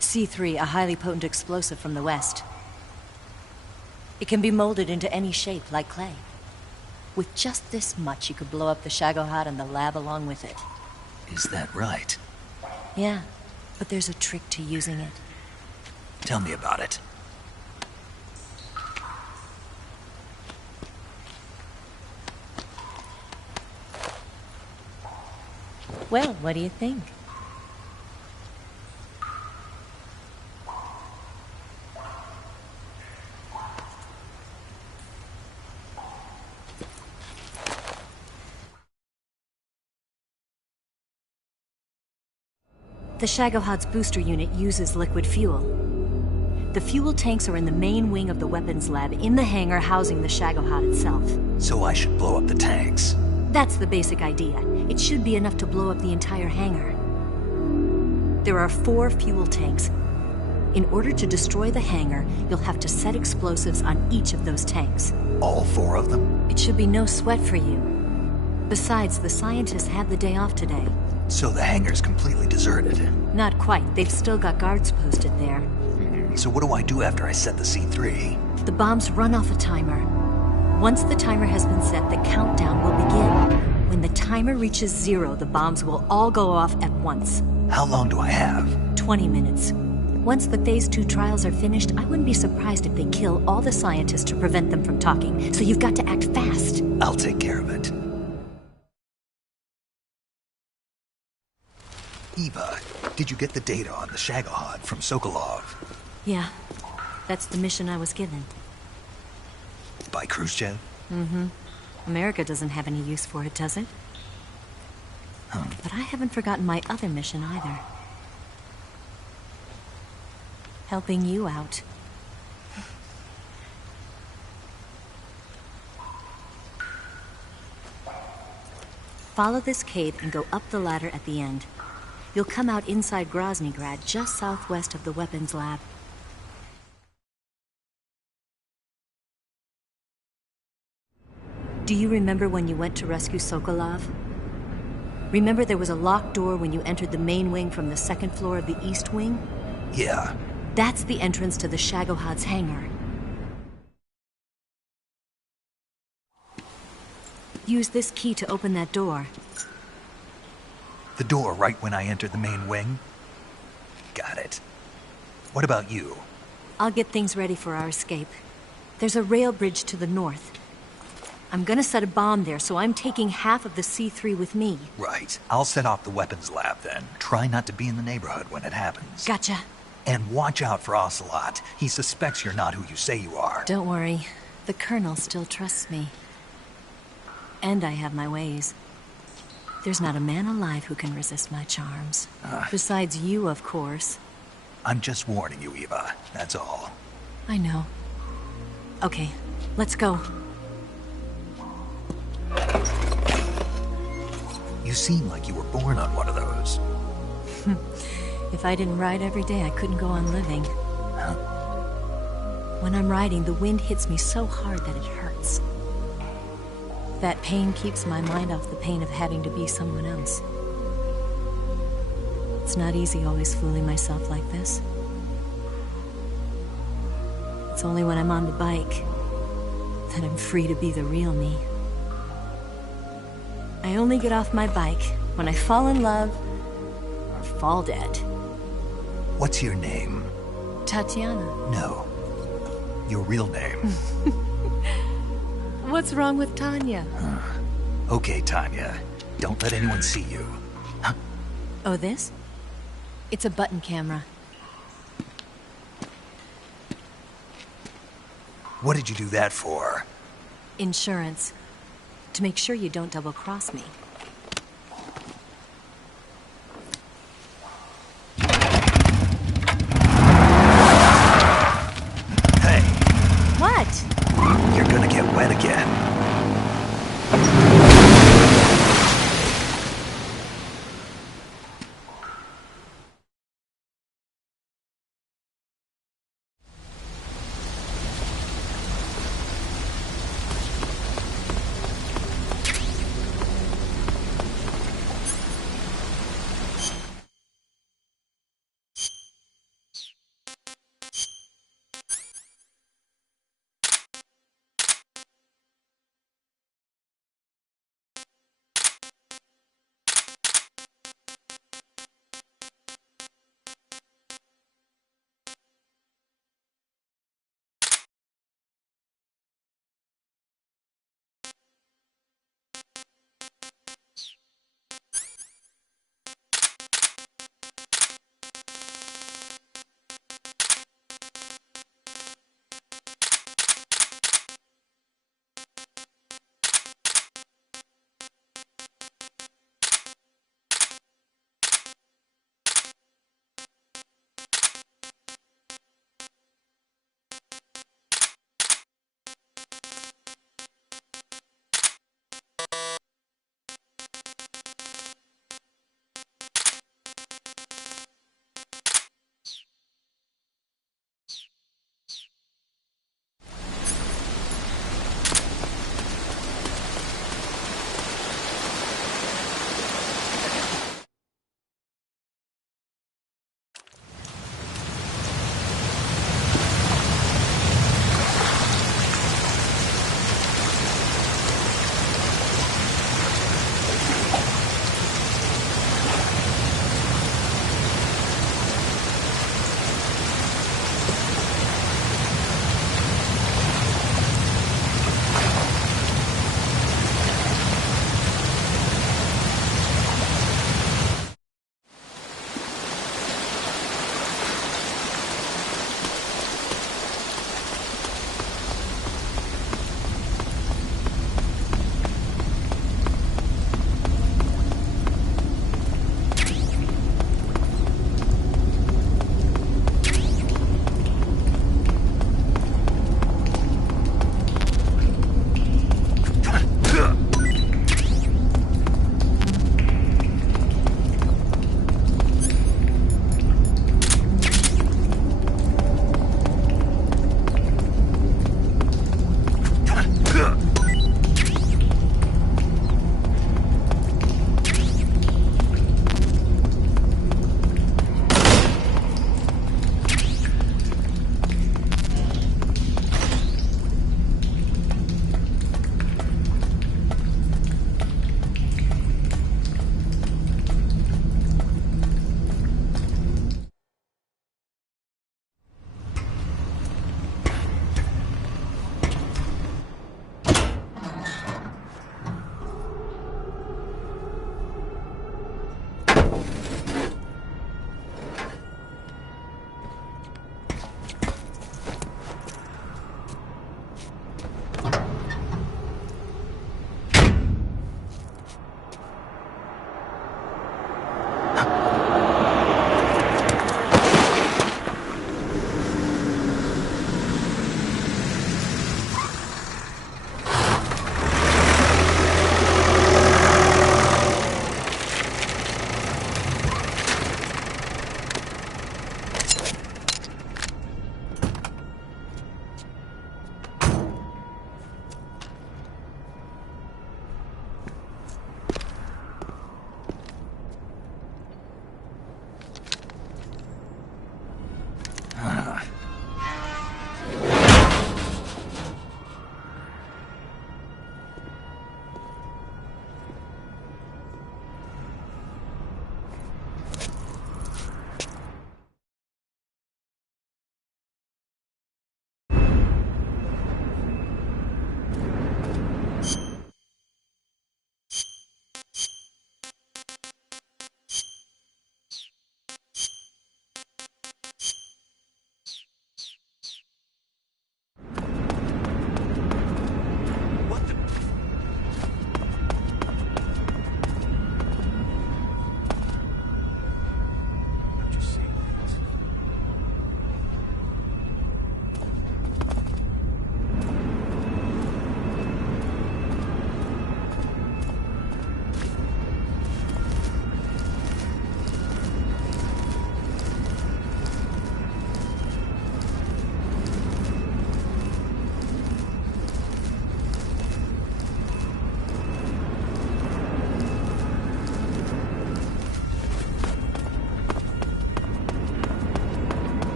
C3, a highly potent explosive from the west. It can be molded into any shape, like clay. With just this much, you could blow up the Shagohod and the lab along with it. Is that right? Yeah, but there's a trick to using it. Tell me about it. Well, what do you think? The Shagohod's booster unit uses liquid fuel. The fuel tanks are in the main wing of the weapons lab in the hangar housing the Shagohod itself. So I should blow up the tanks. That's the basic idea. It should be enough to blow up the entire hangar. There are 4 fuel tanks. In order to destroy the hangar, you'll have to set explosives on each of those tanks. All 4 of them? It should be no sweat for you. Besides, the scientists had the day off today. So the hangar's completely deserted. Not quite. They've still got guards posted there. So what do I do after I set the C3? The bombs run off a timer. Once the timer has been set, the countdown will begin. When the timer reaches 0, the bombs will all go off at once. How long do I have? 20 minutes. Once the Phase 2 trials are finished, I wouldn't be surprised if they kill all the scientists to prevent them from talking, so you've got to act fast. I'll take care of it. Eva, did you get the data on the Shagohod from Sokolov? Yeah, that's the mission I was given. By Khrushchev? Mm-hmm. America doesn't have any use for it, does it? But I haven't forgotten my other mission either. Helping you out. Follow this cave and go up the ladder at the end. You'll come out inside Groznygrad, just southwest of the weapons lab. Do you remember when you went to rescue Sokolov? Remember there was a locked door when you entered the main wing from the second floor of the east wing? Yeah. That's the entrance to the Shagohod's hangar. Use this key to open that door. The door right when I entered the main wing? Got it. What about you? I'll get things ready for our escape. There's a rail bridge to the north. I'm gonna set a bomb there, so I'm taking half of the C3 with me. Right. I'll set off the weapons lab then. Try not to be in the neighborhood when it happens. Gotcha. And watch out for Ocelot. He suspects you're not who you say you are. Don't worry. The Colonel still trusts me. And I have my ways. There's not a man alive who can resist my charms. Besides you, of course. I'm just warning you, Eva. That's all. I know. Okay, let's go. You seem like you were born on one of those. If I didn't ride every day, I couldn't go on living. When I'm riding, the wind hits me so hard that it hurts. That pain keeps my mind off the pain of having to be someone else. It's not easy always fooling myself like this. It's only when I'm on the bike that I'm free to be the real me. I only get off my bike when I fall in love or fall dead. What's your name? Tatiana. No. Your real name. What's wrong with Tanya? Okay, Tanya. Don't let anyone see you. Oh, this? It's a button camera. What did you do that for? Insurance. To make sure you don't double-cross me. Hey. What? You're gonna get wet again.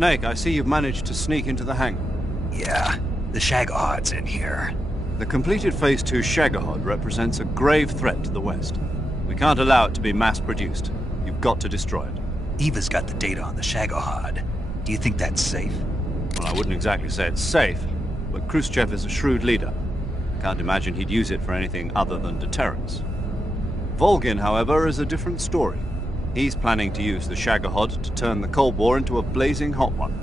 Snake, I see you've managed to sneak into the hangar. Yeah, the Shagahod's in here. The completed Phase 2 Shagahod represents a grave threat to the West. We can't allow it to be mass-produced. You've got to destroy it. Eva's got the data on the Shagahod. Do you think that's safe? Well, I wouldn't exactly say it's safe, but Khrushchev is a shrewd leader. Can't imagine he'd use it for anything other than deterrence. Volgin, however, is a different story. He's planning to use the Shagahod to turn the Cold War into a blazing hot one.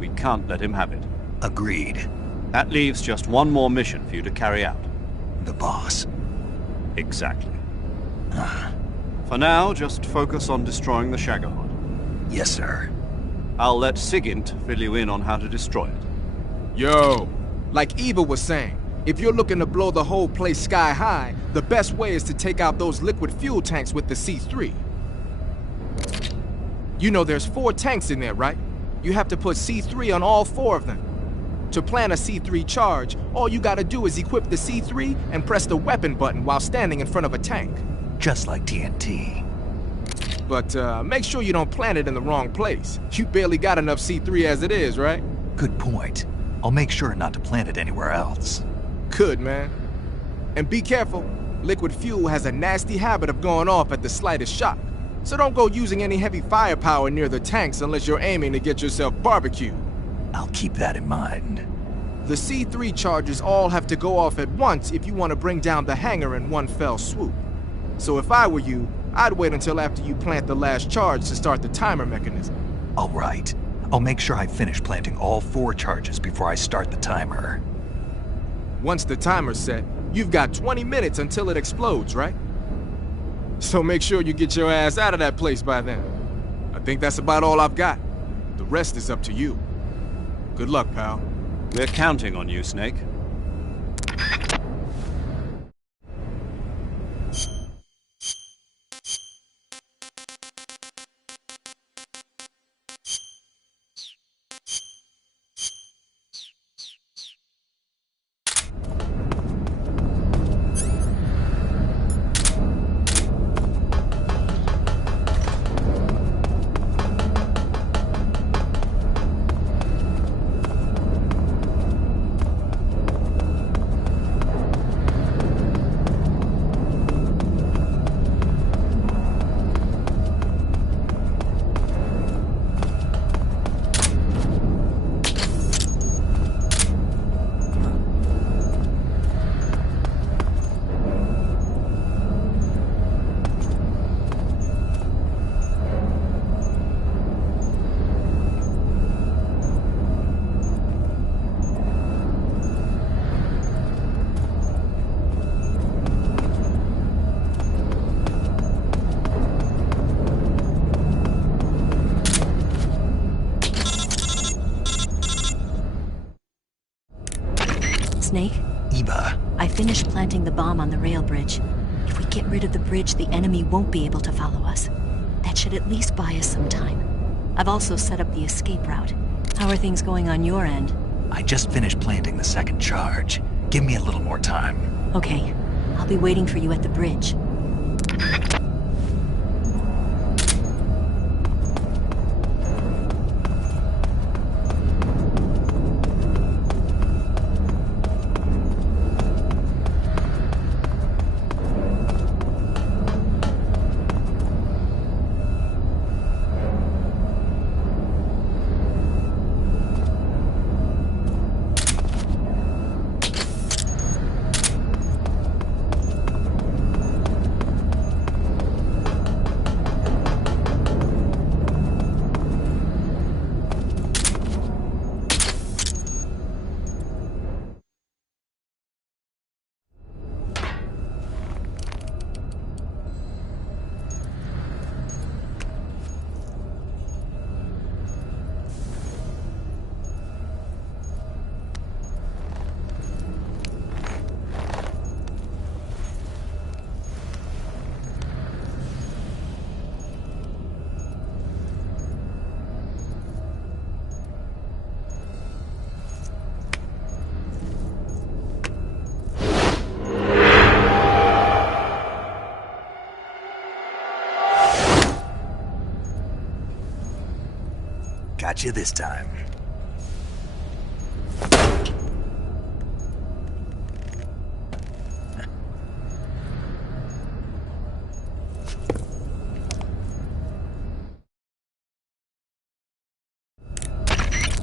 We can't let him have it. Agreed. That leaves just one more mission for you to carry out. The boss. Exactly. For now, just focus on destroying the Shagahod. Yes, sir. I'll let Sigint fill you in on how to destroy it. Yo, like Eva was saying, if you're looking to blow the whole place sky high, the best way is to take out those liquid fuel tanks with the C3. You know there's 4 tanks in there, right? You have to put C3 on all 4 of them. To plan a C3 charge, all you gotta do is equip the C3 and press the weapon button while standing in front of a tank. Just like TNT. But make sure you don't plant it in the wrong place. You barely got enough C3 as it is, right? Good point. I'll make sure not to plant it anywhere else. Good, man. And be careful. Liquid fuel has a nasty habit of going off at the slightest shock. So don't go using any heavy firepower near the tanks unless you're aiming to get yourself barbecued. I'll keep that in mind. The C3 charges all have to go off at once if you want to bring down the hangar in one fell swoop. So if I were you, I'd wait until after you plant the last charge to start the timer mechanism. All right. I'll make sure I finish planting all 4 charges before I start the timer. Once the timer's set, you've got 20 minutes until it explodes, right? So make sure you get your ass out of that place by then. I think that's about all I've got. The rest is up to you. Good luck, pal. We're counting on you, Snake. Snake? Eva. I finished planting the bomb on the rail bridge. If we get rid of the bridge, the enemy won't be able to follow us. That should at least buy us some time. I've also set up the escape route. How are things going on your end? I just finished planting the 2nd charge. Give me a little more time. Okay. I'll be waiting for you at the bridge. Got you this time.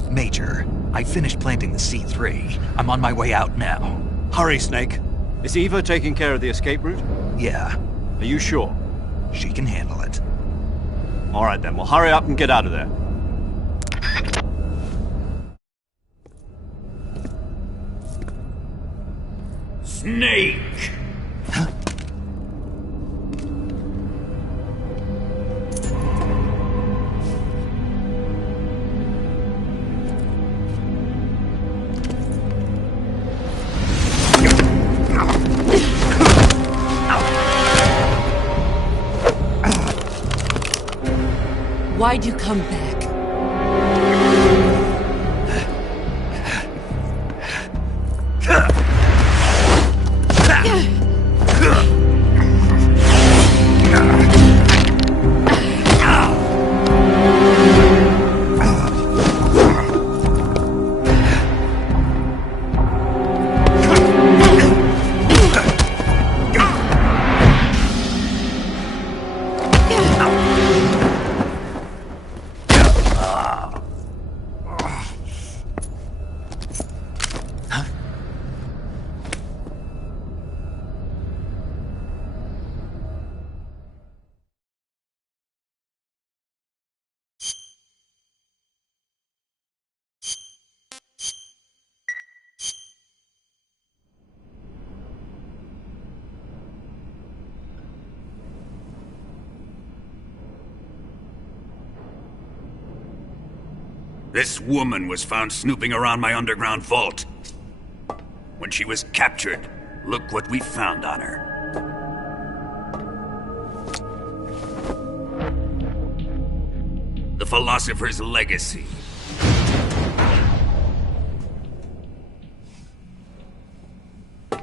Major, I finished planting the C3. I'm on my way out now. Hurry, Snake. Is Eva taking care of the escape route? Yeah. Are you sure? She can handle it. All right then, well hurry up and get out of there. Snake! Why'd you come back? This woman was found snooping around my underground vault. When she was captured, look what we found on her. The philosopher's legacy.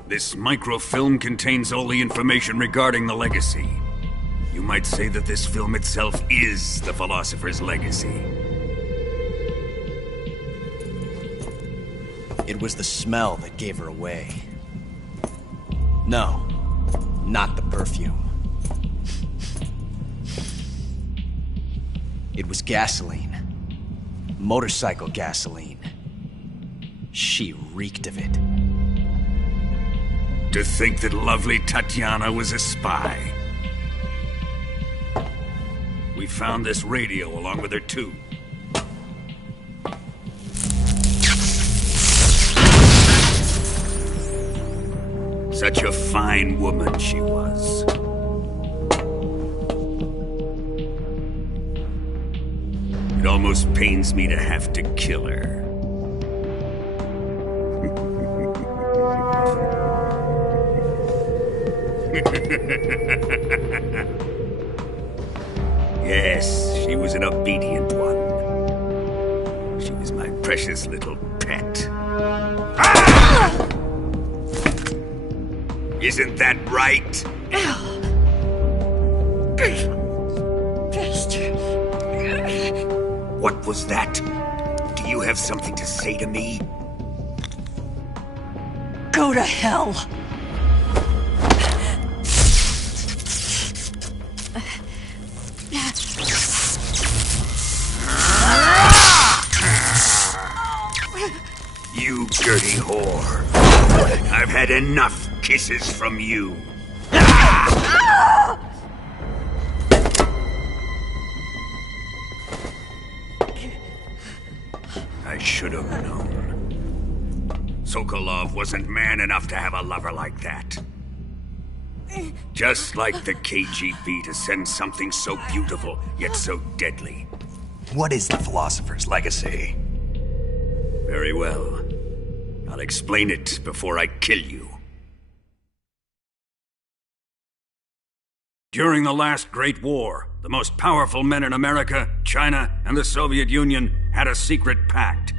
This microfilm contains all the information regarding the legacy. You might say that this film itself is the philosopher's legacy. It was the smell that gave her away. No, not the perfume. It was gasoline. Motorcycle gasoline. She reeked of it. To think that lovely Tatiana was a spy. We found this radio along with her too. Such a fine woman she was. It almost pains me to have to kill her. Yes, she was an obedient one. She was my precious little pet. Ah! Isn't that right? What was that? Do you have something to say to me? Go to hell! You dirty whore. I've had enough kisses from you. I should have known. Sokolov wasn't man enough to have a lover like that. Just like the KGB to send something so beautiful, yet so deadly. What is the philosopher's legacy? Very well. I'll explain it before I kill you. During the last Great War, the most powerful men in America, China, and the Soviet Union had a secret pact.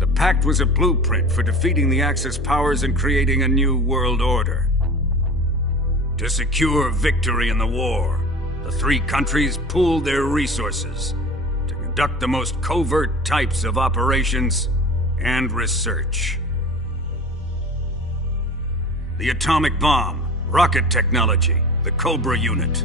The pact was a blueprint for defeating the Axis powers and creating a new world order. To secure victory in the war, the three countries pooled their resources to conduct the most covert types of operations and research. The atomic bomb, rocket technology, the Cobra unit.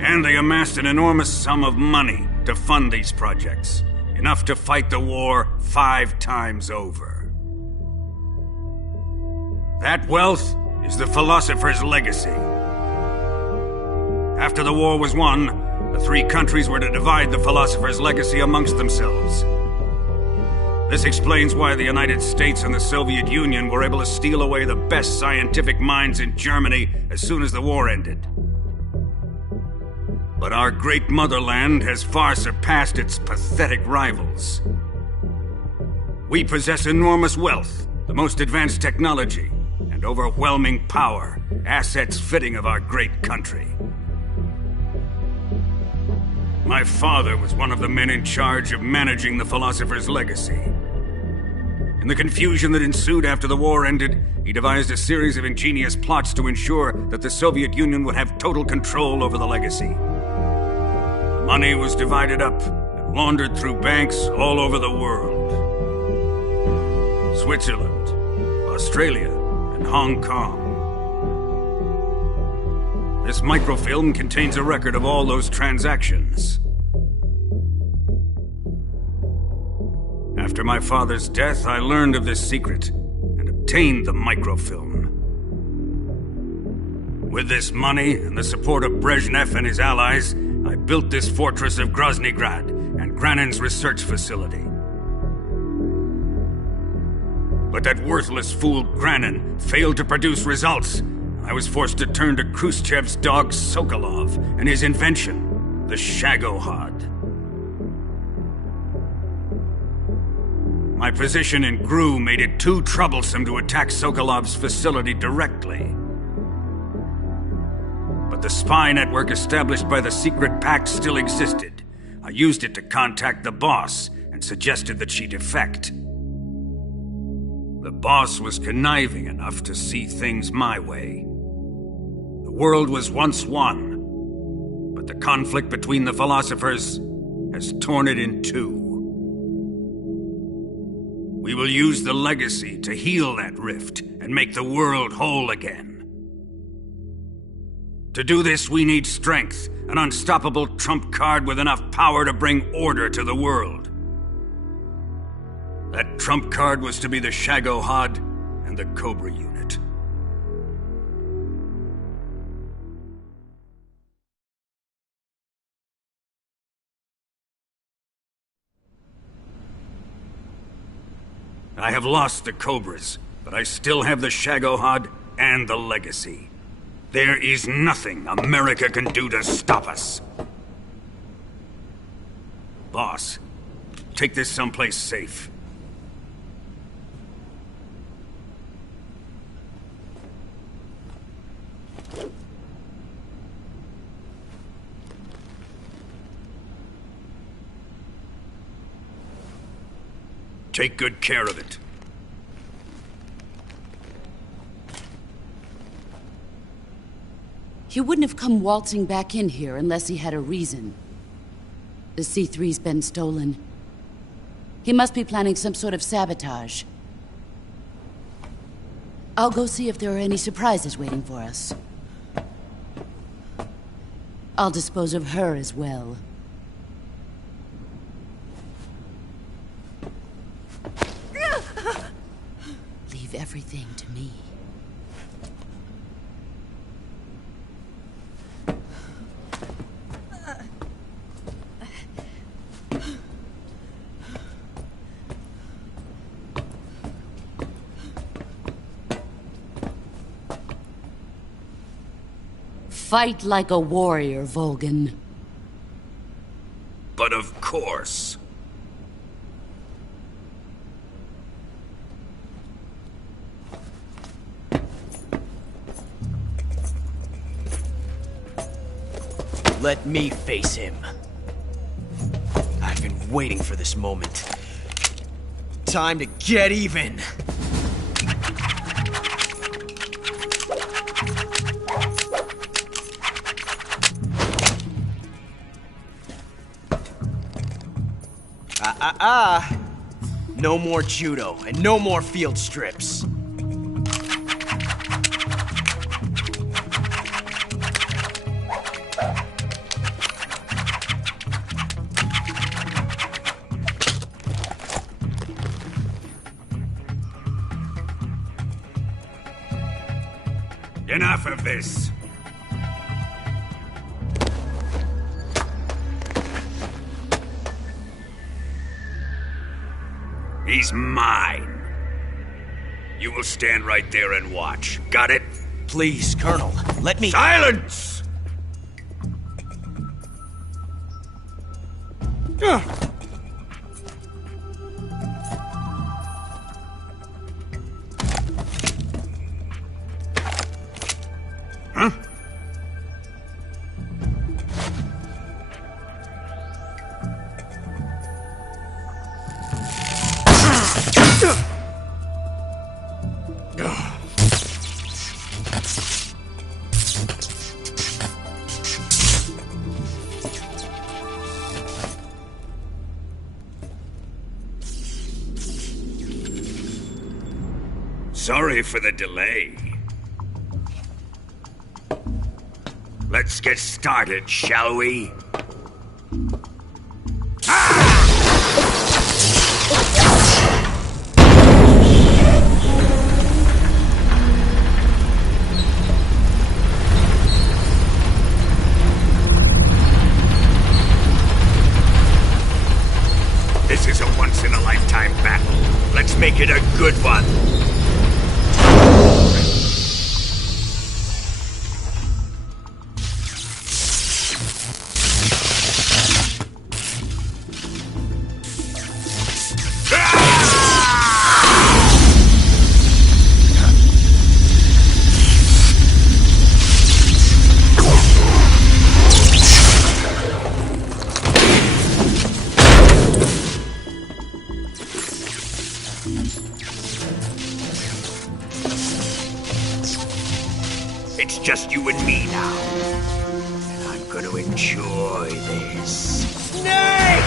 And they amassed an enormous sum of money to fund these projects, enough to fight the war 5 times over. That wealth is the philosopher's legacy. After the war was won, the 3 countries were to divide the philosopher's legacy amongst themselves. This explains why the United States and the Soviet Union were able to steal away the best scientific minds in Germany as soon as the war ended. But our great motherland has far surpassed its pathetic rivals. We possess enormous wealth, the most advanced technology, and overwhelming power, assets fitting of our great country. My father was one of the men in charge of managing the philosopher's legacy. In the confusion that ensued after the war ended, he devised a series of ingenious plots to ensure that the Soviet Union would have total control over the legacy. Money was divided up and laundered through banks all over the world. Switzerland, Australia, and Hong Kong. This microfilm contains a record of all those transactions. After my father's death, I learned of this secret and obtained the microfilm. With this money and the support of Brezhnev and his allies, I built this fortress of Groznygrad and Granin's research facility. But that worthless fool Granin failed to produce results. I was forced to turn to Khrushchev's dog Sokolov and his invention, the Shagohod. My position in GRU made it too troublesome to attack Sokolov's facility directly. But the spy network established by the secret pact still existed. I used it to contact the boss and suggested that she defect. The boss was conniving enough to see things my way. The world was once one, but the conflict between the philosophers has torn it in 2. We will use the legacy to heal that rift and make the world whole again. To do this, we need strength, an unstoppable trump card with enough power to bring order to the world. That trump card was to be the Shagohod and the Cobra unit. I have lost the Cobras, but I still have the Shagohod and the legacy. There is nothing America can do to stop us. Boss, take this someplace safe. Take good care of it. He wouldn't have come waltzing back in here unless he had a reason. The C3's been stolen. He must be planning some sort of sabotage. I'll go see if there are any surprises waiting for us. I'll dispose of her as well. Leave everything to me. Fight like a warrior, Volgan. But of course. Let me face him. I've been waiting for this moment. Time to get even! No more judo, and no more field strips. Enough of this. He's mine. You will stand right there and watch. Got it? Please, Colonel, let me— Silence! Huh? Sorry for the delay. Let's get started, shall we? This is a once-in-a-lifetime battle. Let's make it a good one. It's just you and me now. And I'm gonna enjoy this. Snake!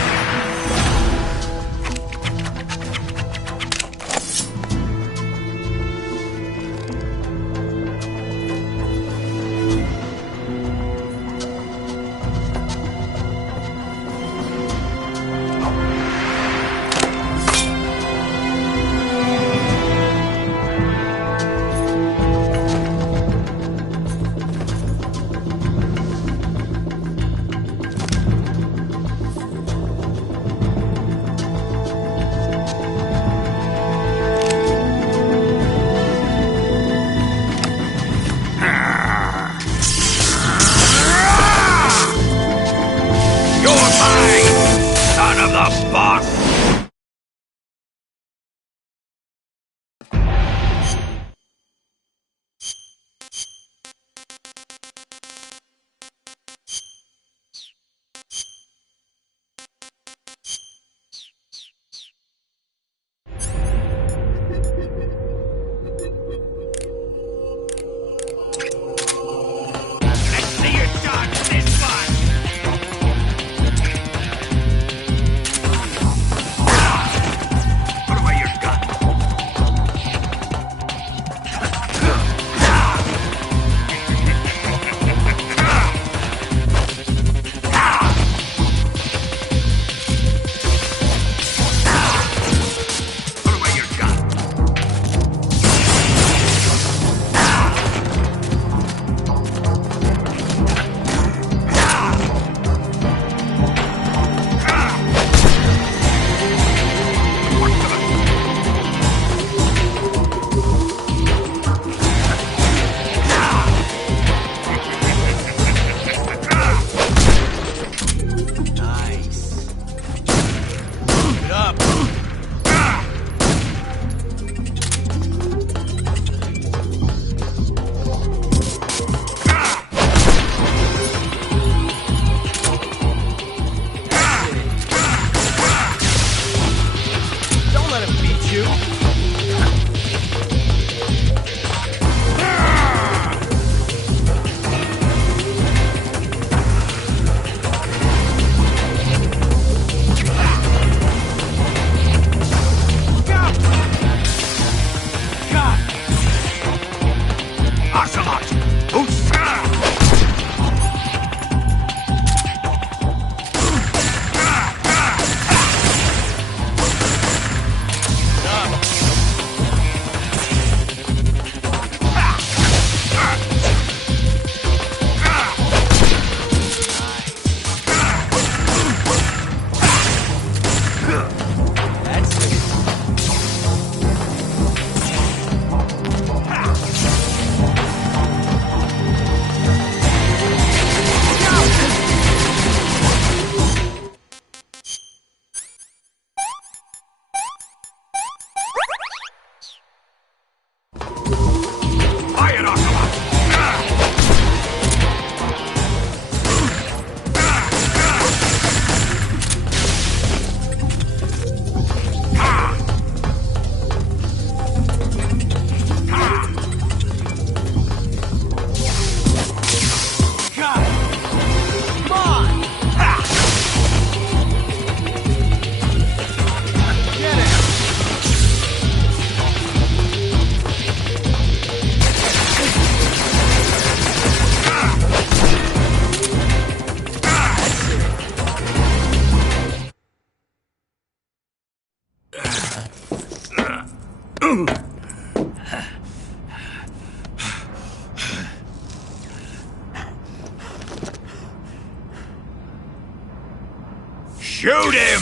Shoot him!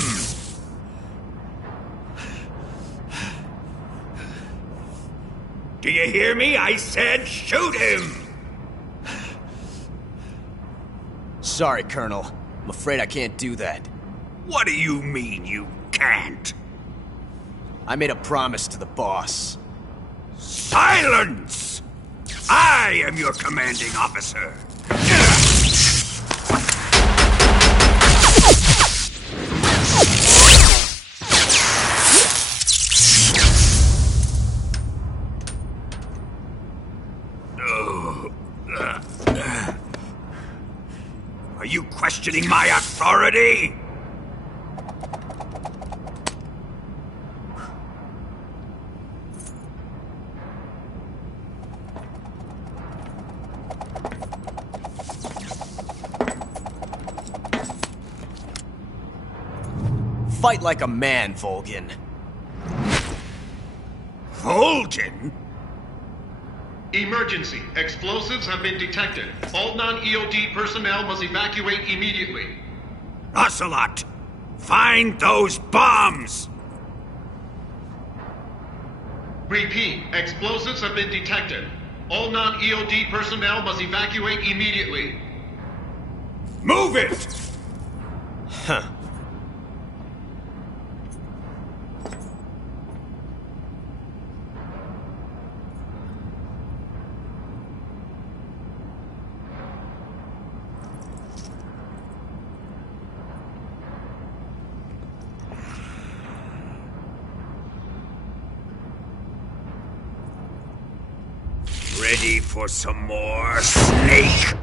Do you hear me? I said shoot him! Sorry, Colonel. I'm afraid I can't do that. What do you mean you can't? I made a promise to the boss. Silence! I am your commanding officer. Are you questioning my authority? Fight like a man, Volgin. Volgin? Emergency. Explosives have been detected. All non-EOD personnel must evacuate immediately. Ocelot, find those bombs! Repeat. Explosives have been detected. All non-EOD personnel must evacuate immediately. Move it! Huh. Ready for some more, Snake?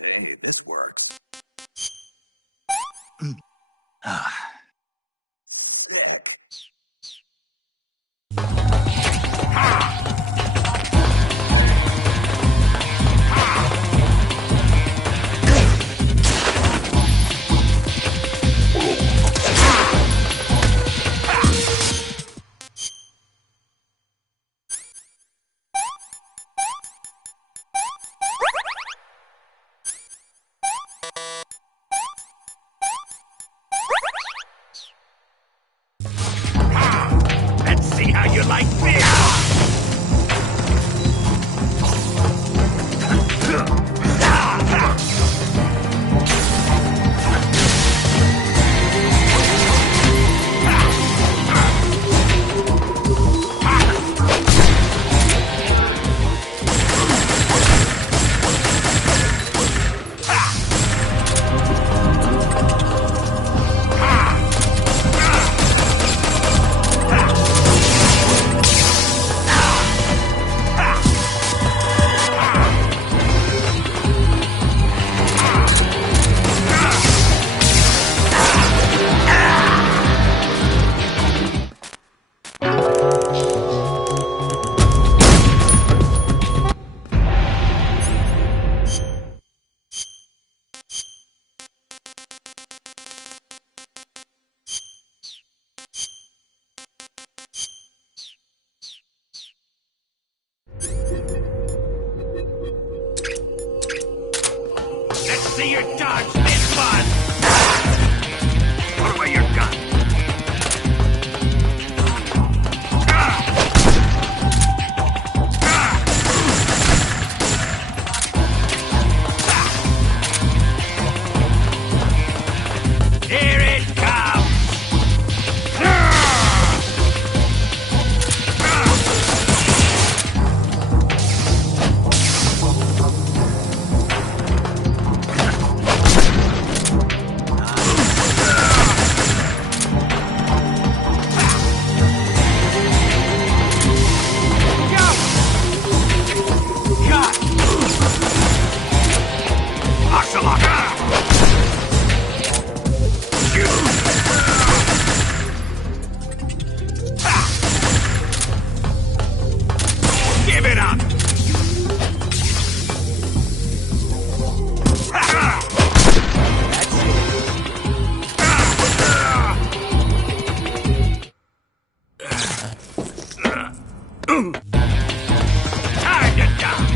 Hey, this works. Sick. like this! Let's see your dodge this one! Put away your gun. Here it comes! Give it up! Time to die!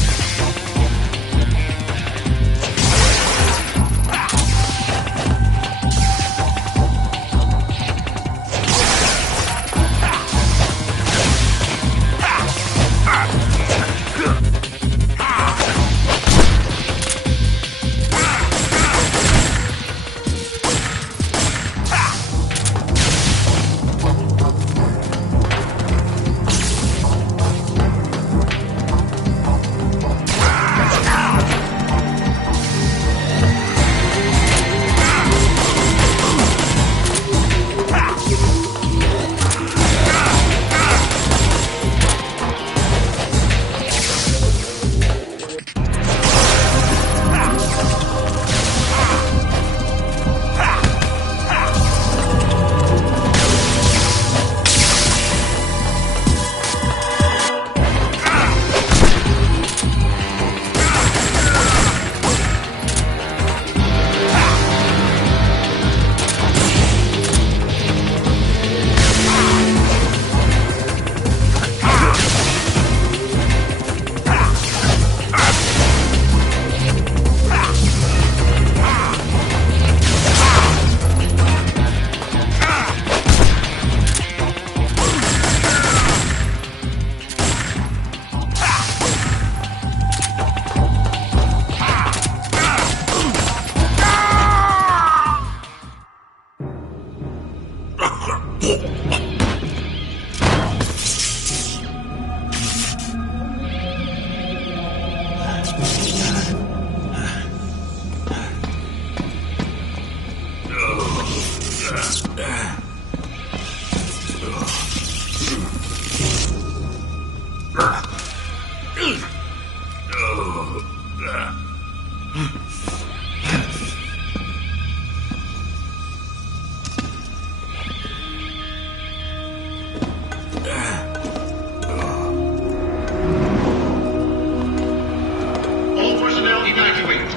All personnel evacuate.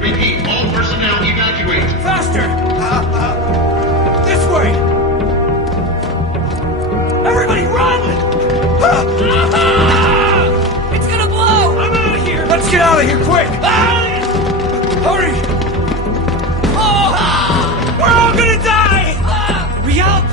Repeat, all personnel evacuate. Faster! This way! Everybody run! It's gonna blow! I'm out of here! Let's get out of here quick! Hurry! We're all gonna die! Hurry up!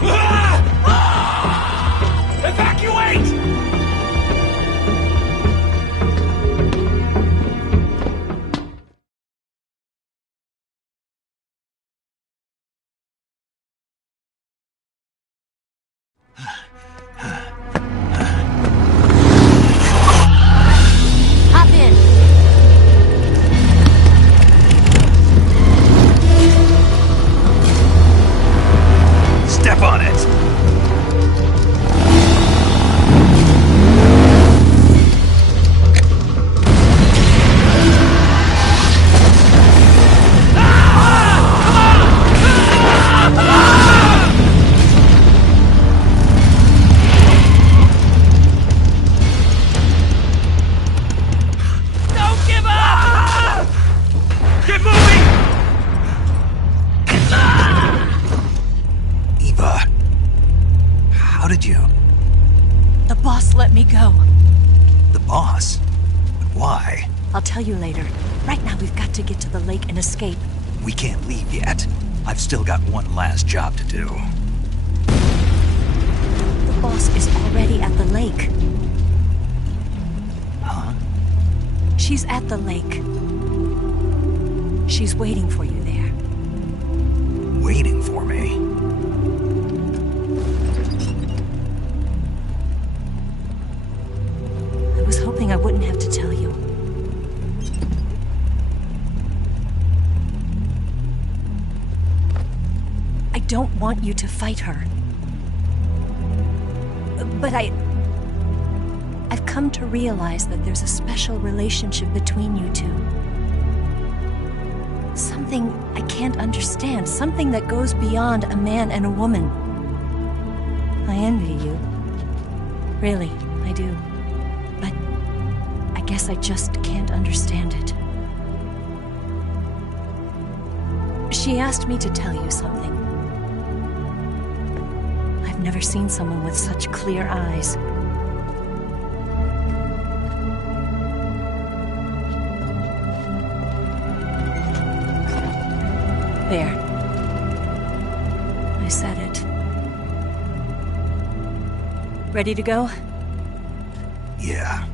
did you? The boss let me go. The boss? But why? I'll tell you later. Right now, we've got to get to the lake and escape. We can't leave yet. I've still got one last job to do. The boss is already at the lake. Huh? She's at the lake. She's waiting for you there. Waiting for me? I was hoping I wouldn't have to tell you. I don't want you to fight her. But I've come to realize that there's a special relationship between you two. Something I can't understand. Something that goes beyond a man and a woman. I envy you. Really, I do. But I guess I just can't understand it. She asked me to tell you something. I've never seen someone with such clear eyes. There. I said it. Ready to go? Yeah.